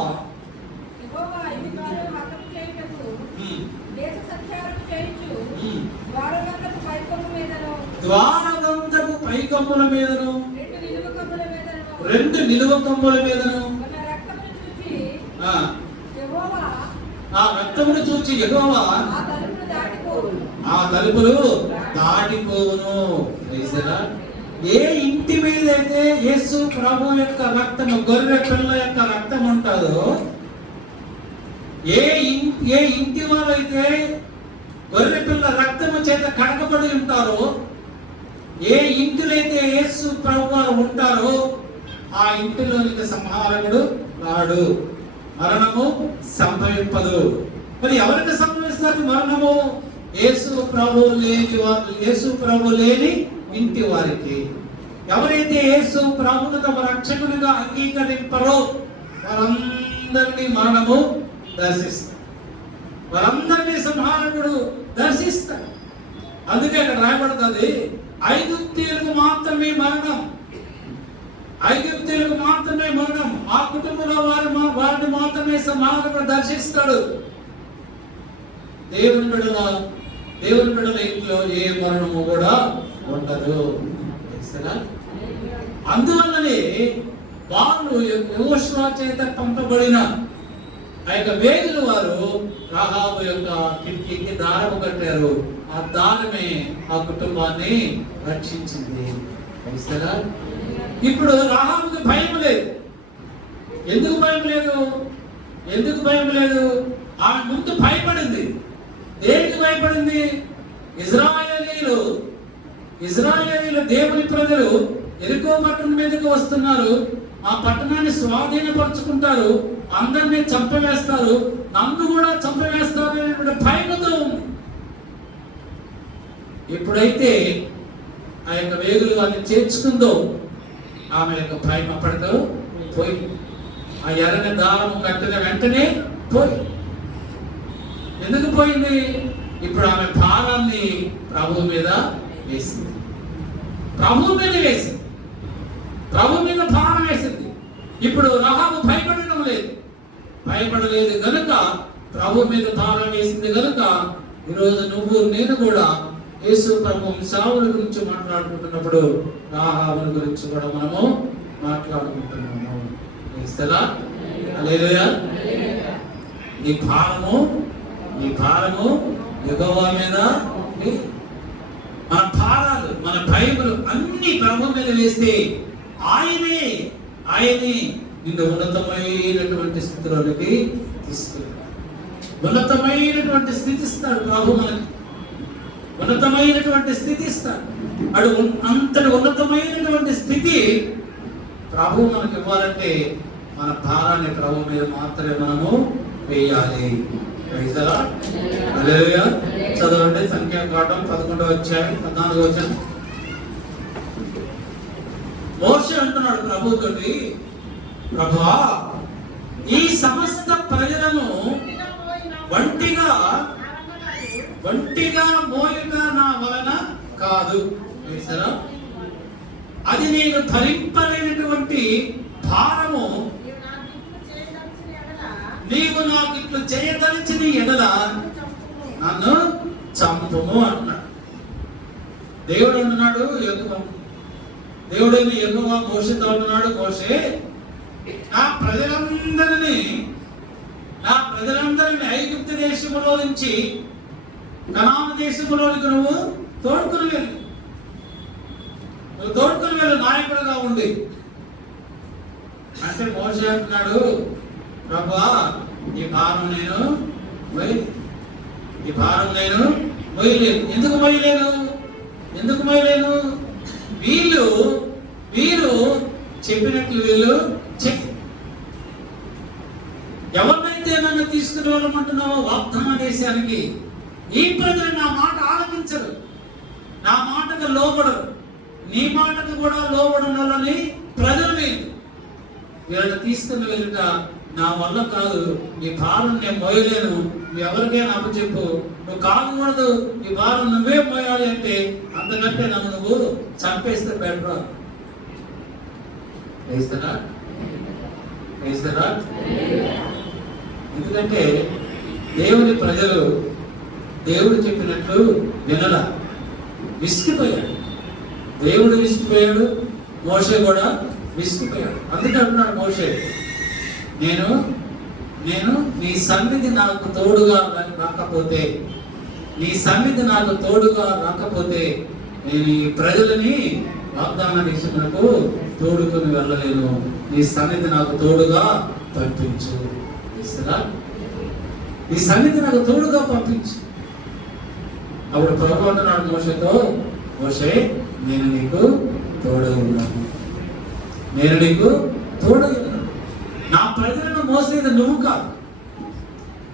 ద్వారబంధపు పైకమ్ముల మీదను 2 నిలువ కమ్ముల మీదను ఆ రక్తమును చూచి యెహోవా ఆ తలుపులు దాటిపోవును. ఏ ఇంటి మీద అయితే యేసు ప్రభు యొక్క రక్తము, గొర్రె పిల్ల యొక్క రక్తం ఉంటుందో, ఏ ఇంటి వారైతే గొర్రె పిల్ల రక్తము చేత కడకబడి ఉంటారో, ఏ ఇంటిలో అయితే యేసు ప్రభు వారు ఉంటారో ఆ ఇంటిలోనికి సంహారకుడు రాడు, మరణము సంభవింపదు. మరి ఎవరికి సంభవిస్తారు మరణము? యేసు ప్రభు లేని ఇంటి వారికి. ఎవరైతే యేసు ప్రభువును తమ రక్షకునిగా అంగీకరింపరో వారందరినీ మరణము దర్శిస్తారు. వారందరినీ సంహారకుడు దర్శిస్తాడు. అందుకే అక్కడ రాయబడుతుంది, ఐగుప్తీయులకు మాత్రమే మరణం. ఐగుప్తీయులకు మాత్రమే మరణం. ఆ కుటుంబంలో వారిని మాత్రమే సంహారకుడు దర్శిస్తాడు. దేవుని బిడ్డల ఇంట్లో ఏ మరణము కూడా ఉండదు. అందువల్లనే వాళ్ళు యెహోషువ చేత పంపబడిన ఆ యొక్క వేగులు వారు రాహాబు యొక్క కిటికీకి దారము కట్టారు. ఆ దారమే ఆ కుటుంబాన్ని రక్షించింది. ఇప్పుడు రాహాబుకి భయం లేదు. ఎందుకు భయం లేదు? ఆమె ముందు భయపడింది. దేనికి భయపడింది? ఇజ్రాయేలీలు దేవుని ప్రజలు ఎరికో పట్టణం మీదకి వస్తున్నారు. ఆ పట్టణాన్ని స్వాధీనపరుచుకుంటారు, అందరినీ చంపవేస్తారు, నన్ను కూడా చంపవేస్తారు అనేటువంటి భయంతో ఉంది. ఎప్పుడైతే ఆ యొక్క వేగులు వారిని చేర్చుకుందో ఆమె యొక్క భయం అప్పటితో పోయి, ఆ ఎర్రని దారము కట్టిన వెంటనే పోయి. ఎందుకు పోయింది? ఇప్పుడు ఆమె భారాన్ని ప్రభు మీద వేసింది. ప్రభు మీద భారం వేసింది. ఇప్పుడు రాహాబు భయపడలేదు గనుక, ప్రభు మీద భారం వేసింది గనుక ఈరోజు నువ్వు నేను కూడా యేసు ప్రభు వంశావళి గురించి మాట్లాడుకుంటున్నప్పుడు రాహాబుని గురించి కూడా మనము మాట్లాడుకుంటున్నాము. హల్లెలూయా. నీ భారము ఈ భారము యెహోవా మీద ఉంది. మన భారాలు, మన భయములు అన్ని ప్రభు మీద వేస్తే ఆయనే నిన్ను ఉన్నతమైనటువంటి స్థితిలోనికి తీసుకెళ్ళాడు. ఉన్నతమైనటువంటి స్థితి ఇస్తాడు ప్రభు మనకి. ఉన్నతమైనటువంటి స్థితి ఇస్తాడు. అంతటి ఉన్నతమైనటువంటి స్థితి ప్రభు మనకి ఇవ్వాలంటే మన భారాన్ని ప్రభు మీద మాత్రమే మనము వేయాలి. హల్లెలూయా. చదవండి సంఖ్యాకాండం 11వ అధ్యాయం 14వ వచనం. మోషే అంటున్నాడు ప్రభుతోటి, ప్రభువా ఈ సమస్త ప్రజలను వంటిగా మోయుట నా వలన కాదు. అది నేను ధరింపలేనటువంటి భారము. నీవు నాకు ఇట్లు చేయదలిచిన ఎడల నన్ను చంపుము అంటున్నాడు. దేవుడు అంటున్నాడు, దేవుడైన యెహోవా మోషేతో అంటున్నాడు, మోషే నా ప్రజలందరినీ ఐగుప్తు దేశములో నుంచి కనాను దేశములోనికి నువ్వు తోడుకుని వెళ్ళు నాయకుడుగా ఉండి అంటే మోషే అంటున్నాడు, ప్రభువా ఈ భారం నేను మొయ్యలేను. ఎందుకు మొయ్యలేను? వీరు చెప్పినట్లు వీళ్ళు ఎవరినైతే నన్ను తీసుకుని వెళ్ళమంటున్నావో వాగ్దాన దేశానికి, ఈ ప్రజలు నా మాట ఆలకించరు, నా మాటకు లోబడరు, నీ మాటకు కూడా లోబడని ప్రజలు లేదు. వీళ్ళని తీసుకుని వెళ్ళుట నా వల్ల కాదు. ఈ భారం నేను మోయలేను. ఎవరికైనా అప్పచెప్పు, నువ్వు కాకూడదు, ఈ భారం నువ్వే మోయాలి అంటే అంతకంటే నన్ను నువ్వు చంపేస్తే బెటర్. వేస్తారా? ఎందుకంటే దేవుని ప్రజలు దేవుడు చెప్పినట్లు వినలా, విసిగిపోయాడు. దేవుడు విసిగిపోయాడు, మోషే కూడా విసిగిపోయాడు. అందుకే అంటున్నాడు మోషే, నేను నీ సన్నిధి నాకు తోడుగా రాకపోతే నేను ఈ ప్రజలని వాగ్దాన దేశమునకు తోడుకొని వెళ్ళలేను. నీ సన్నిధి నాకు తోడుగా పంపించు. నీ సన్నిధి నాకు తోడుగా పంపించు. అప్పుడు ప్రభు అంటున్నాడు మోషేతో, మోషే నేను నీకు తోడై ఉన్నాను. నా ప్రజలను మోసేది నువ్వు కాదు,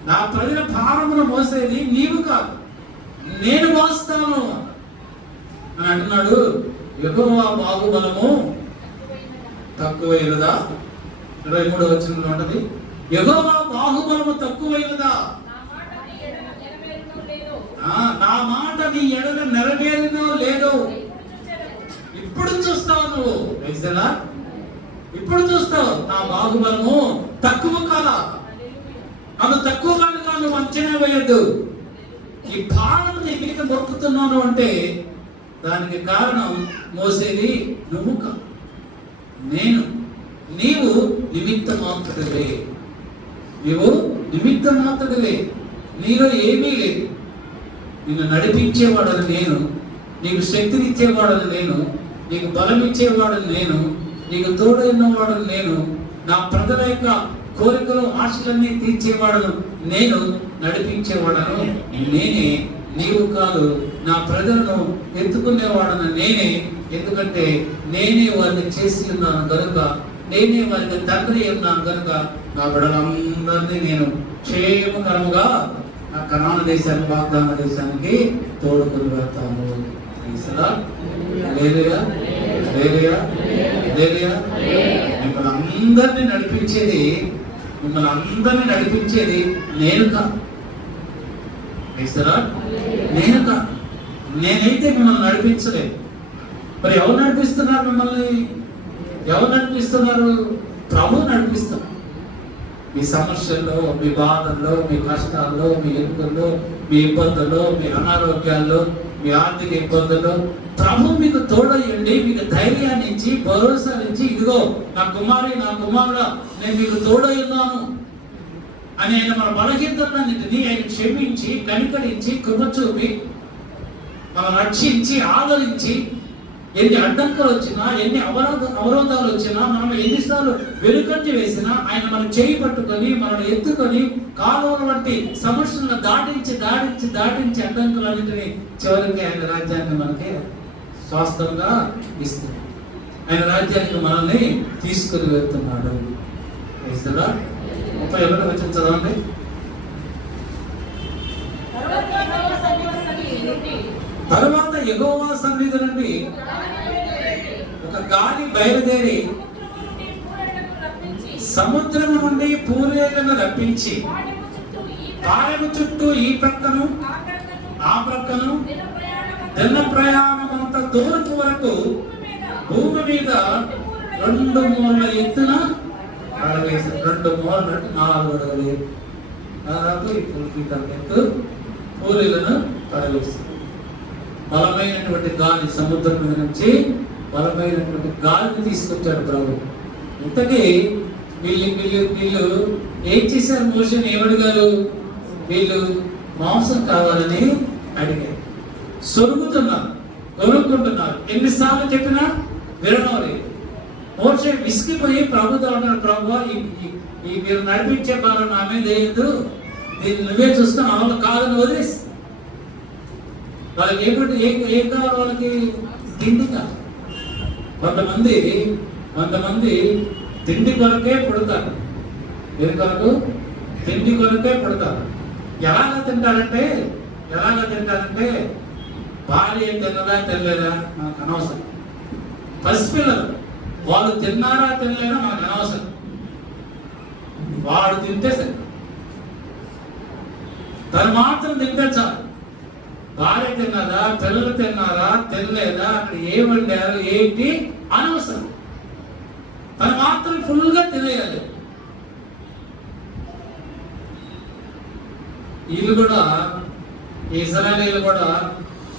నా ప్రజల భారమును మోసేది నీవు కాదు, నేను మోస్తాను అని అంటున్నాడు. యెహోవా బాహుబలము తక్కువైనదా? 23వ వచనంలో ఉంటది, యెహోవా బాహుబలము తక్కువైనదా? నా మాట నీ ఎడల నెరవేరునో లేదో ఇప్పుడు చూస్తావు నువ్వు. ఇప్పుడు చూస్తావు నా బాహుబలము తక్కువ కాదా? నన్ను తక్కువ కాదు, నువ్వు అంచనా వేయద్దు. ఈ భారం నీ మీద మొక్కుతున్నాను అంటే దానికి కారణం మోసేది నువ్వు కాదు, నేను. నీవు నిమిత్త మాత్రుడివే. నీలో ఏమీ లేదు. నిన్ను నడిపించేవాడని నేను, నీకు శక్తినిచ్చేవాడని నేను, నీకు బలం ఇచ్చేవాడని నేను, నీకు తోడైనవాడని నేను, నా ప్రజల యొక్క కోరికలు ఆశలన్నీ తీర్చేవాడను నేను, నడిపించేవాడను నేనే, నీవు కాదు. నా ప్రజలను ఎత్తుకునేవాడను నేనే. ఎందుకంటే నేనే వారిని చేసి ఉన్నాను కనుక, నేనే వారికి తండ్రి ఉన్నాను కనుక నా బిడ్డలందరినీ నేను క్షేమకరముగా నా కనాను దేశానికి, వాగ్దాన దేశానికి తోడుకొని వెళ్తాను. మిమ్మల్ని అందరినీ నడిపించేది నేను కాదు. నేనైతే మిమ్మల్ని నడిపించలేదు. మరి ఎవరు నడిపిస్తున్నారు? ఎవరు నడిపిస్తున్నారు? ప్రభు నడిపిస్తారు. మీ సమస్యల్లో, మీ బాధల్లో, మీ కష్టాల్లో, మీ ఇరుకుల్లో, మీ ఇబ్బందుల్లో, మీ అనారోగ్యాల్లో, మీ ఆర్థిక ఇబ్బందుల్లో ప్రభు మీకు తోడయ్యండి, మీకు ధైర్యాన్ని ఇచ్చి, భరోసానిచ్చి, ఇదిగో నా కుమారి, నా కుమారుడా, నేను మీకు తోడై ఉన్నాను అని ఆయన మన బలహీనతలన్నింటినీ ఆయన క్షమించి కనికరించి కృప చూపి మనం రక్షించి ఆదరించి ఎన్ని అడ్డంకులు వచ్చినా ఎన్ని అవరోధాలు వచ్చినా మనం ఎన్నిసార్లు వెనుకంజ వేసినా ఆయన మనం చేయి పట్టుకొని మనల్ని ఎత్తుకొని కాలువల వంటి సమస్యలను దాటించి అడ్డంకులన్నింటినీ చివరికి ఆయన రాజ్యాన్ని మనకి స్వాస్థంగా ఇస్తుంది. ఆయన రాజ్యానికి మనల్ని తీసుకుని వెళ్తున్నాడు. 31 వచనం చదవండి. తరువాత యెహోవా సన్నిధి నుండి ఒక గాలి బయలుదేరి సముద్రము నుండి పూరేళ్లను రప్పించి పాలెము చుట్టూ ఈ ప్రక్కను ఆ ప్రక్కను దిన ప్రయాణమంత దూరపు వరకు భూమి మీద 2 మూరల ఎత్తున పడవేసి 2 మూరలు అంటే 4 అడుగులు దాదాపు ఎత్తు పూరీలను పడవేసి బలమైనటువంటి గాలి సముద్రం మీద నుంచి బలమైనటువంటి గాలిని తీసుకొచ్చాడు ప్రభు. ఇంతకీ వీళ్ళు ఏం చేశారు? మోషేని ఏమడిగారు? వీళ్ళు మాంసం కావాలని అడిగారు. సొరుగుతున్నారు, కొనుక్కుంటున్నారు. ఎన్నిసార్లు చెప్పినా వినడం లేదు. మోషే విసిగిపోయి ప్రభుతో అన్నాడు, ప్రభు ఈ మీరు నడిపించే భారం నా మీద వేయద్దు, దీన్ని నువ్వే చూసుకుని వాళ్ళు కాదని వదిలేసి వాళ్ళకి ఏం కావాలి? వాళ్ళకి తిండి కాదు. కొంతమంది తిండి కొరకే పుడతారు. దేని కొరకు? తిండి కొరకే పుడతారు. ఎలాగ తింటారంటే భార్య ఏం తిన్నదా తినలేదా మనకు అనవసరం. పసిపిల్లలు వాళ్ళు తిన్నారా తినలేదా మనకు అనవసరం. వాడు తింటే సరే, తను మాత్రం తింటే చాలు. భార్య తిన్నారా, పిల్లలు తిన్నారా, తినలేదా, అక్కడ ఏం వండారు ఏంటి అనవసరం. తను మాత్రం ఫుల్గా తినేయాలి. వీళ్ళు కూడా, ఇజ్రాయేలీలు కూడా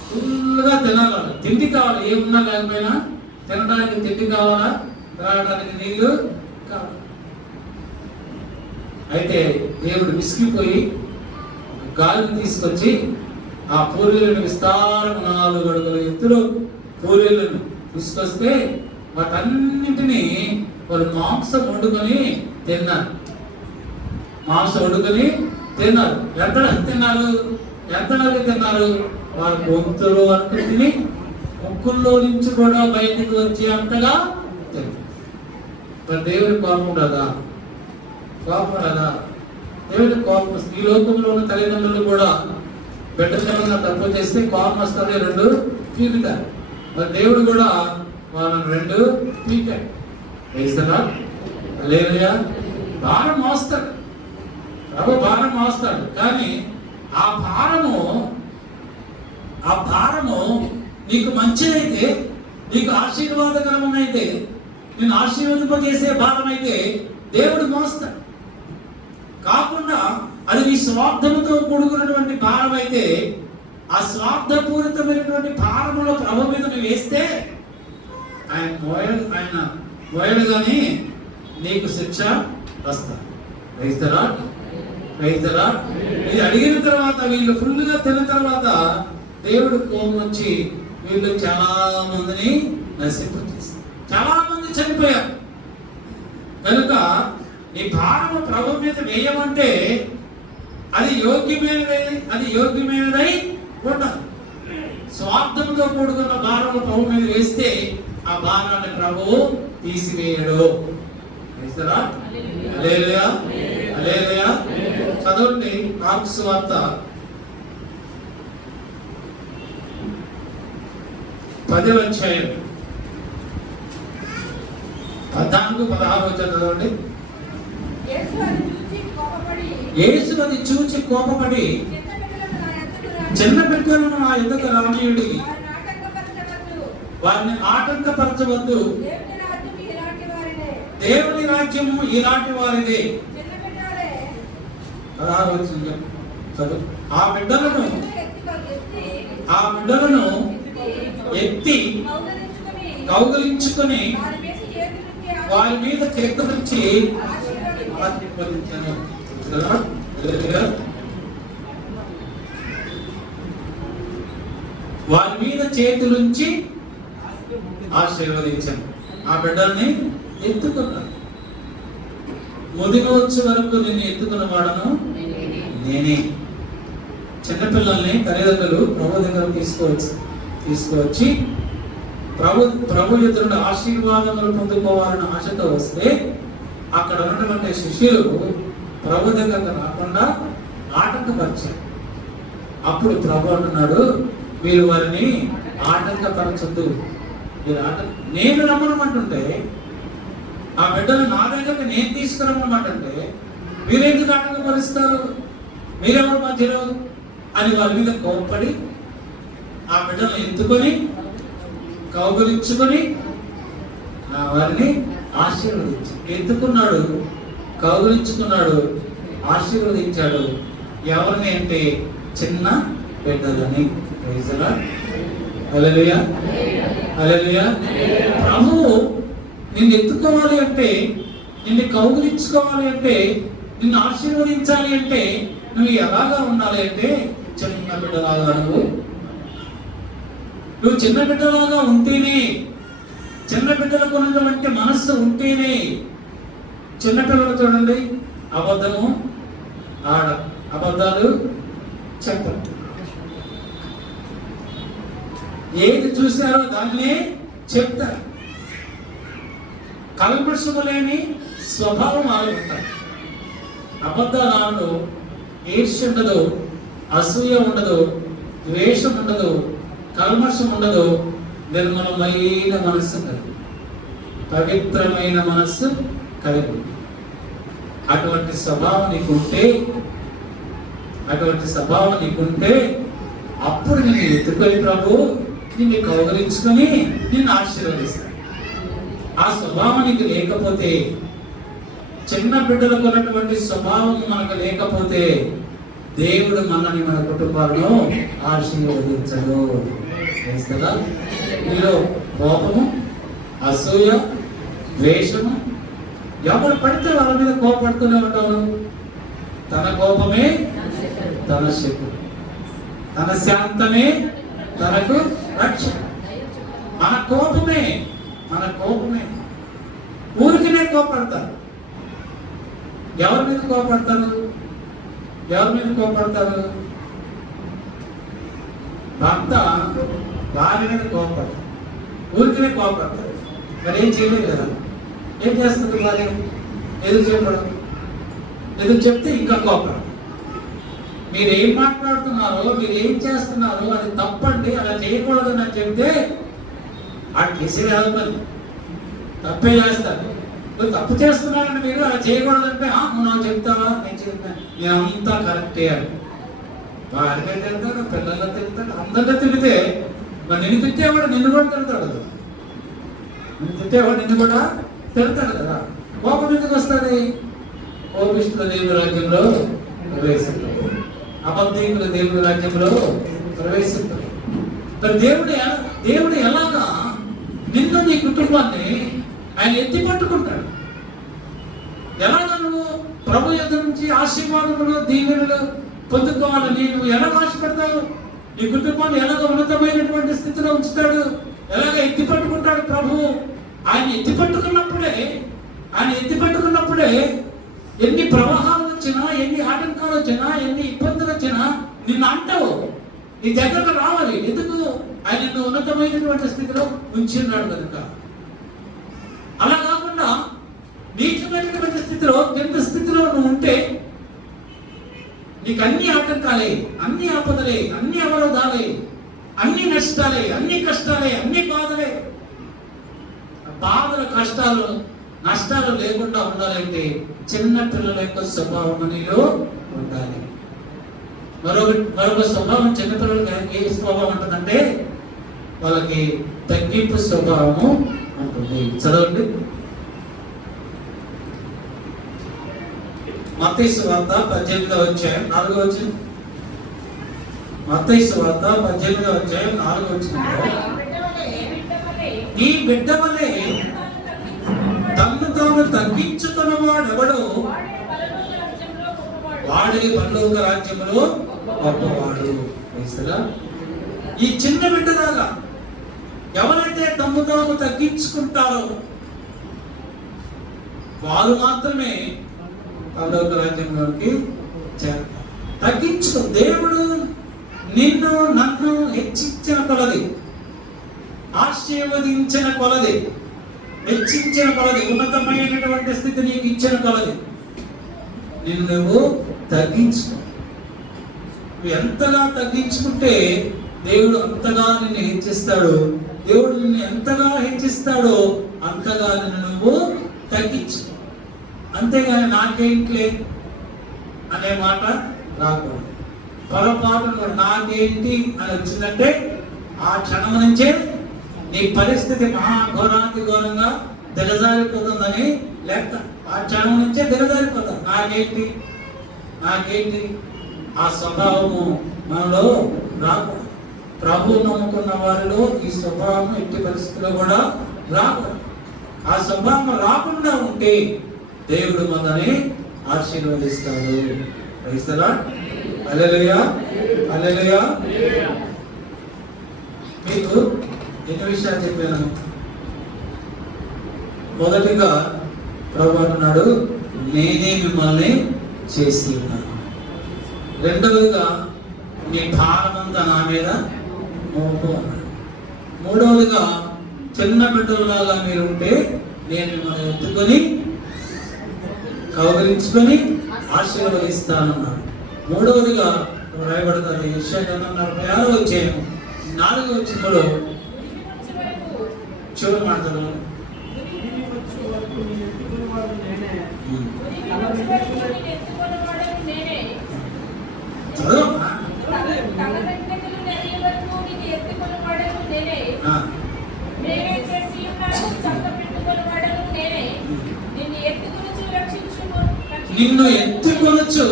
ఫుల్గా తినాలి. తిండి కావాలి, ఏమున్నా లేకపోయినా తినడానికి తిండి కావాలా, త్రాగడానికి నీళ్లు కావాలి. అయితే దేవుడు విసిగిపోయి గాలిని తీసుకొచ్చి ఆ పూరీలను విస్తారము 4 అడుగుల ఎత్తులో పూరీలను తీసుకొస్తే వాటన్నింటినీ వాళ్ళు మాంసం వండుకొని తిన్నారు. ఎంతమంది తిన్నారు? వారి గొంతులు వరకు తిని ముక్కుల్లో నుంచి కూడా బయటకు వచ్చి అంతగా తిన్నారు. దేవుడి కోపం కదా? దేవుడి కోపం. ఈ లోకంలో ఉన్న తల్లిదండ్రులు కూడా బిడ్డలు తప్పు చేస్తే కోపం వస్తుంది, 2 పీకుతారు. మరి దేవుడు కూడా వాళ్ళని 2 పీకాడు. వేస్తారా? లేదయా, భారం మోస్తాడు ప్రభు, భారం మోస్తాడు. కానీ ఆ భారము నీకు మంచిదైతే, నీకు ఆశీర్వాదకరమైతే, నేను ఆశీర్వదింపజేసే భారం అయితే దేవుడు మోస్తాడు. కాకుండా అది నీ స్వార్థముతో కూడుకున్నటువంటి భారం అయితే, ఆ స్వార్థపూరితమైనటువంటి భారములో ప్రభు మీద నువ్వు వేస్తే ఆయన మోయడు కానీ నీకు శిక్ష వస్తుంది. రైతురా ఇది అడిగిన తర్వాత వీళ్ళు ఫుల్గా తిన్న తర్వాత దేవుడు కోపం వచ్చి వీళ్ళు చాలా మందిని నశింపజేస్తారు. చాలా మంది చనిపోయారు. కనుక నీ భారము ప్రభు మీద వేయమంటే అది యోగ్యమైనదై ఉండాలి. స్వార్థంతో కూడుకున్న భారము ప్రభు మీద వేస్తే ఆ భారాన్ని ప్రభువు తీసివేయడు. హల్లెలూయా. చదవండి మార్కు సువార్త 10వ అధ్యాయం 14-16 చదవండి. యేసు అది చూచి కోపపడి చిన్న బిడ్డలను నా ఎదుట రానీయుడి, వారిని ఆటంకపరచవద్దు, దేవుని రాజ్యము ఇలాంటి వారిదే. ఆ బిడ్డలను ఎత్తి కౌగలించుకొని వారి మీద చేతులుంచి ఆశీర్వదించాను. వారి మీద చేతులుంచి ఆశీర్వదించాను. ఆ బిడ్డల్ని ఎత్తుకున్నాను. ముదిగొచ్చు వరకు నిన్ను ఎత్తుకున్న వాడను నేనే. చిన్నపిల్లల్ని తల్లిదండ్రులు ప్రభు దగ్గర తీసుకువచ్చి ప్రభు ఎదురు ఆశీర్వాదములు పొందుకోవాలని ఆశతో వస్తే అక్కడ ఉన్నటువంటి శిష్యులు ప్రభు దగ్గరకు రాకుండా ఆటంకపరిచారు. అప్పుడు ప్రభు అంటున్నాడు, మీరు వారిని ఆటంకపరచొద్దు. నేను రమ్మనమంటుంటే, ఆ బిడ్డలు నా దగ్గరికి నేను తీసుకురమ్మమంటుంటే మీరెందుకు ఆటంకపరుస్తారు, మీరెవరు మధ్యలో అని వారి మీద కోప్పడి ఆ బిడ్డను ఎత్తుకొని కౌగులించుకొని వారిని ఆశీర్వదించాడు. ఎత్తుకున్నాడు, కౌగులించుకున్నాడు, ఆశీర్వదించాడు. ఎవరిని అంటే చిన్న బిడ్డలని. హల్లెలూయా, హల్లెలూయా. ప్రభువు నిన్ను ఎత్తుకోవాలి అంటే, నిన్ను కౌగులించుకోవాలి అంటే, నిన్ను ఆశీర్వదించాలి అంటే నువ్వు ఎలాగా ఉండాలి అంటే చిన్న బిడ్డలాగా నువ్వు చిన్న బిడ్డలాగా ఉంటేనే, చిన్న బిడ్డలకు ఉన్నటువంటి మనస్సు ఉంటేనే. చిన్నపిల్లలు చూడండి, అబద్ధము అబద్ధాలు చెప్పరు. ఏది చూశారో దాన్నే చెప్తారు. కల్మషము లేని స్వభావం ఆలోచిస్తారు. అబద్ధాలు ఈర్ష్య ఉండదు, అసూయ ఉండదు, ద్వేషం ఉండదు, కల్మషం ఉండదు. నిర్మలమైన మనస్సు కలిగి, పవిత్రమైన మనస్సు కలిగి. అటువంటి స్వభావం నీకుంటే అప్పుడు నిన్ను ఎత్తుకొని ప్రభు నిన్ను కౌగలించుకొని నిన్ను ఆశీర్వదిస్తాడు. ఆ స్వభావం నీకు లేకపోతే, చిన్న బిడ్డలకు ఉన్నటువంటి స్వభావం మనకు లేకపోతే దేవుడు మనని మన కుటుంబాలను ఆశీర్వదించడు. మీలో కోపము, అసూయ, ద్వేషము, ఎవరు పడితే వాళ్ళ మీద కోపడుతూనే ఉంటారు. తన కోపమే తన శక్తి, తన శాంతమే తనకు రక్షణ. మన కోపమే ఊరికినే కోపడతారు. ఎవరి మీద కోపడతారు? భర్త భార్య మీద కోపడతారు, ఊరికినే కోపడతారు. మరి ఏం చేయలేదు కదా. ఏం చేస్తుంది భార్య? ఎదురు చెప్తే ఇంకా కోపడతారు. మీరు ఏం మాట్లాడుతున్నారో, మీరు ఏం చేస్తున్నారో అది తప్పండి, అలా చేయకూడదని అని చెప్తే ఆ కేసీ వెళ్తారు, తప్పే చేస్తారు. నువ్వు తప్పు చేస్తున్నారని మీరు అలా చేయకూడదంటే నువ్వు నాకు చెప్తావా? నేను చెప్తాను, నేను అంతా కరెక్టే అని. భార్య తిడతాడు, పిల్లల్లో తిడతాడు, అందరిలో తిడితే మరి నిన్ను తిట్టేవాడు నిన్ను కూడా తిడతాడు కదా. నిన్ను కూడా తిడతాడు కదా. కోపం ఎందుకు వస్తుంది? కోపిష్ఠుల దేవుని రాజ్యంలో ప్రవేశిస్తాడు, అబద్ధీకుల దేవుని రాజ్యంలో ప్రవేశిస్తాడు. మరి దేవుడు ఎలాగా నిన్ను, నీ కుటుంబాన్ని ఆయన ఎత్తి పట్టుకుంటాడు. ఎలాగా నువ్వు ప్రభు యొద్ద నుంచి ఆశీర్వాదములు, దీవెనలు పొందుకోవాలని నువ్వు ఎలా ఆశపడతావు? నీ కుటుంబాన్ని ఎలాగ ఉన్నతమైనటువంటి స్థితిలో ఉంచుతాడు, ఎలాగ ఎత్తి పట్టుకుంటాడు ప్రభువు. ఆయన ఎత్తి పట్టుకున్నప్పుడే ఎన్ని ప్రవాహాలు వచ్చినా, ఎన్ని ఆటంకాలు వచ్చినా, ఎన్ని ఇబ్బందులు వచ్చినా నిన్ను అంటావు, నీ దగ్గరకు రావాలి. ఎందుకు? ఆయన నిన్ను ఉన్నతమైనటువంటి స్థితిలో ఉంచున్నాడు కనుక. అలా కాకుండా నీచమైనటువంటి స్థితిలో, కింద స్థితిలో నువ్వు ఉంటే నీకు అన్ని ఆటంకాలే, అన్ని ఆపదలే, అన్ని అవరోధాలే, అన్ని నష్టాలే, అన్ని కష్టాలే, అన్ని బాధలే. బాధలు, కష్టాలు, నష్టాలు లేకుండా ఉండాలంటే చిన్న పిల్లల యొక్క స్వభావం నీలో ఉండాలి. మరొక స్వభావం చిన్నపిల్లలకి ఏ స్వభావం ఉంటుందంటే వాళ్ళకి తగ్గింపు స్వభావము ఉంటుంది. చదవండి, మత్తయి సువార్త 18వ అధ్యాయం 4వ వచనం. మత్తయి సువార్త 18వ అధ్యాయం 4వ వచనంలో, ఈ బిడ్డ వలె తన్ను తాను తగ్గించుకున్నవాడెవడో వాడి పరలోక రాజ్యములో గొప్పవాడు. ఈ చిన్న బిడ్డలాగా ఎవరైతే తమ్ము తాము తగ్గించుకుంటారో వారు మాత్రమే పరలోక రాజ్యంలోకి చేరతారు. తగ్గించు. దేవుడు నిన్ను నన్ను హెచ్చించిన కొలది, ఆశీర్వదించిన కొలది, హెచ్చించిన కొలది, ఉన్నతమైనటువంటి స్థితి నీకు ఇచ్చిన కొలది నిన్ను నువ్వు తగ్గించు. నువ్వు ఎంతగా తగ్గించుకుంటే దేవుడు అంతగా నిన్ను హెచ్చిస్తాడు. దేవుడు నిన్ను ఎంతగా హెచ్చిస్తాడో అంతగా నిన్ను నువ్వు తగ్గించు. అంతేగాని నాకేంట్లే అనే మాట రాకూడదు. పొరపాటును నాకేంటి అని వచ్చిందంటే ఆ క్షణం నుంచే నీ పరిస్థితి మహాఘోరాతి ఘోరంగా దిగజారిపోతుందని లెక్క. ఆ క్షణం నుంచే దిగజారిపోతాం. నాకేంటి నాకేంటి ఆ స్వభావము మనలో రాకూడదు. ప్రభు నమ్ముకున్న వారిలో ఈ స్వభావం ఎట్టి పరిస్థితుల్లో కూడా రాకూడదు. ఆ స్వభావం రాకుండా ఉంటే దేవుడు మనల్ని ఆశీర్వదిస్తాడు. క్రైస్తలా హల్లెలూయా హల్లెలూయా. మీకు ఎన్ని విషయాలు చెప్పాను. మొదటిగా ప్రభు అంటున్నాడు, నేనే మిమ్మల్ని చేసి ఉన్నాను. రెండవదిగా మీ భారమంతా నా మీద మోపు అన్నాడు. మూడవదిగా చిన్న బిడ్డలలాగా మీరు ఉంటే నేను మిమ్మల్ని ఎత్తుకొని కౌగిలించుకొని ఆశీర్వదిస్తానన్నాడు. మూడవదిగా రాయబడుతుంది యెషయా 46వ అధ్యాయం 4వ వచనంలో చివరి మాటలు చదవమ్మా. నిన్ను ఎత్తుకొనొచ్చు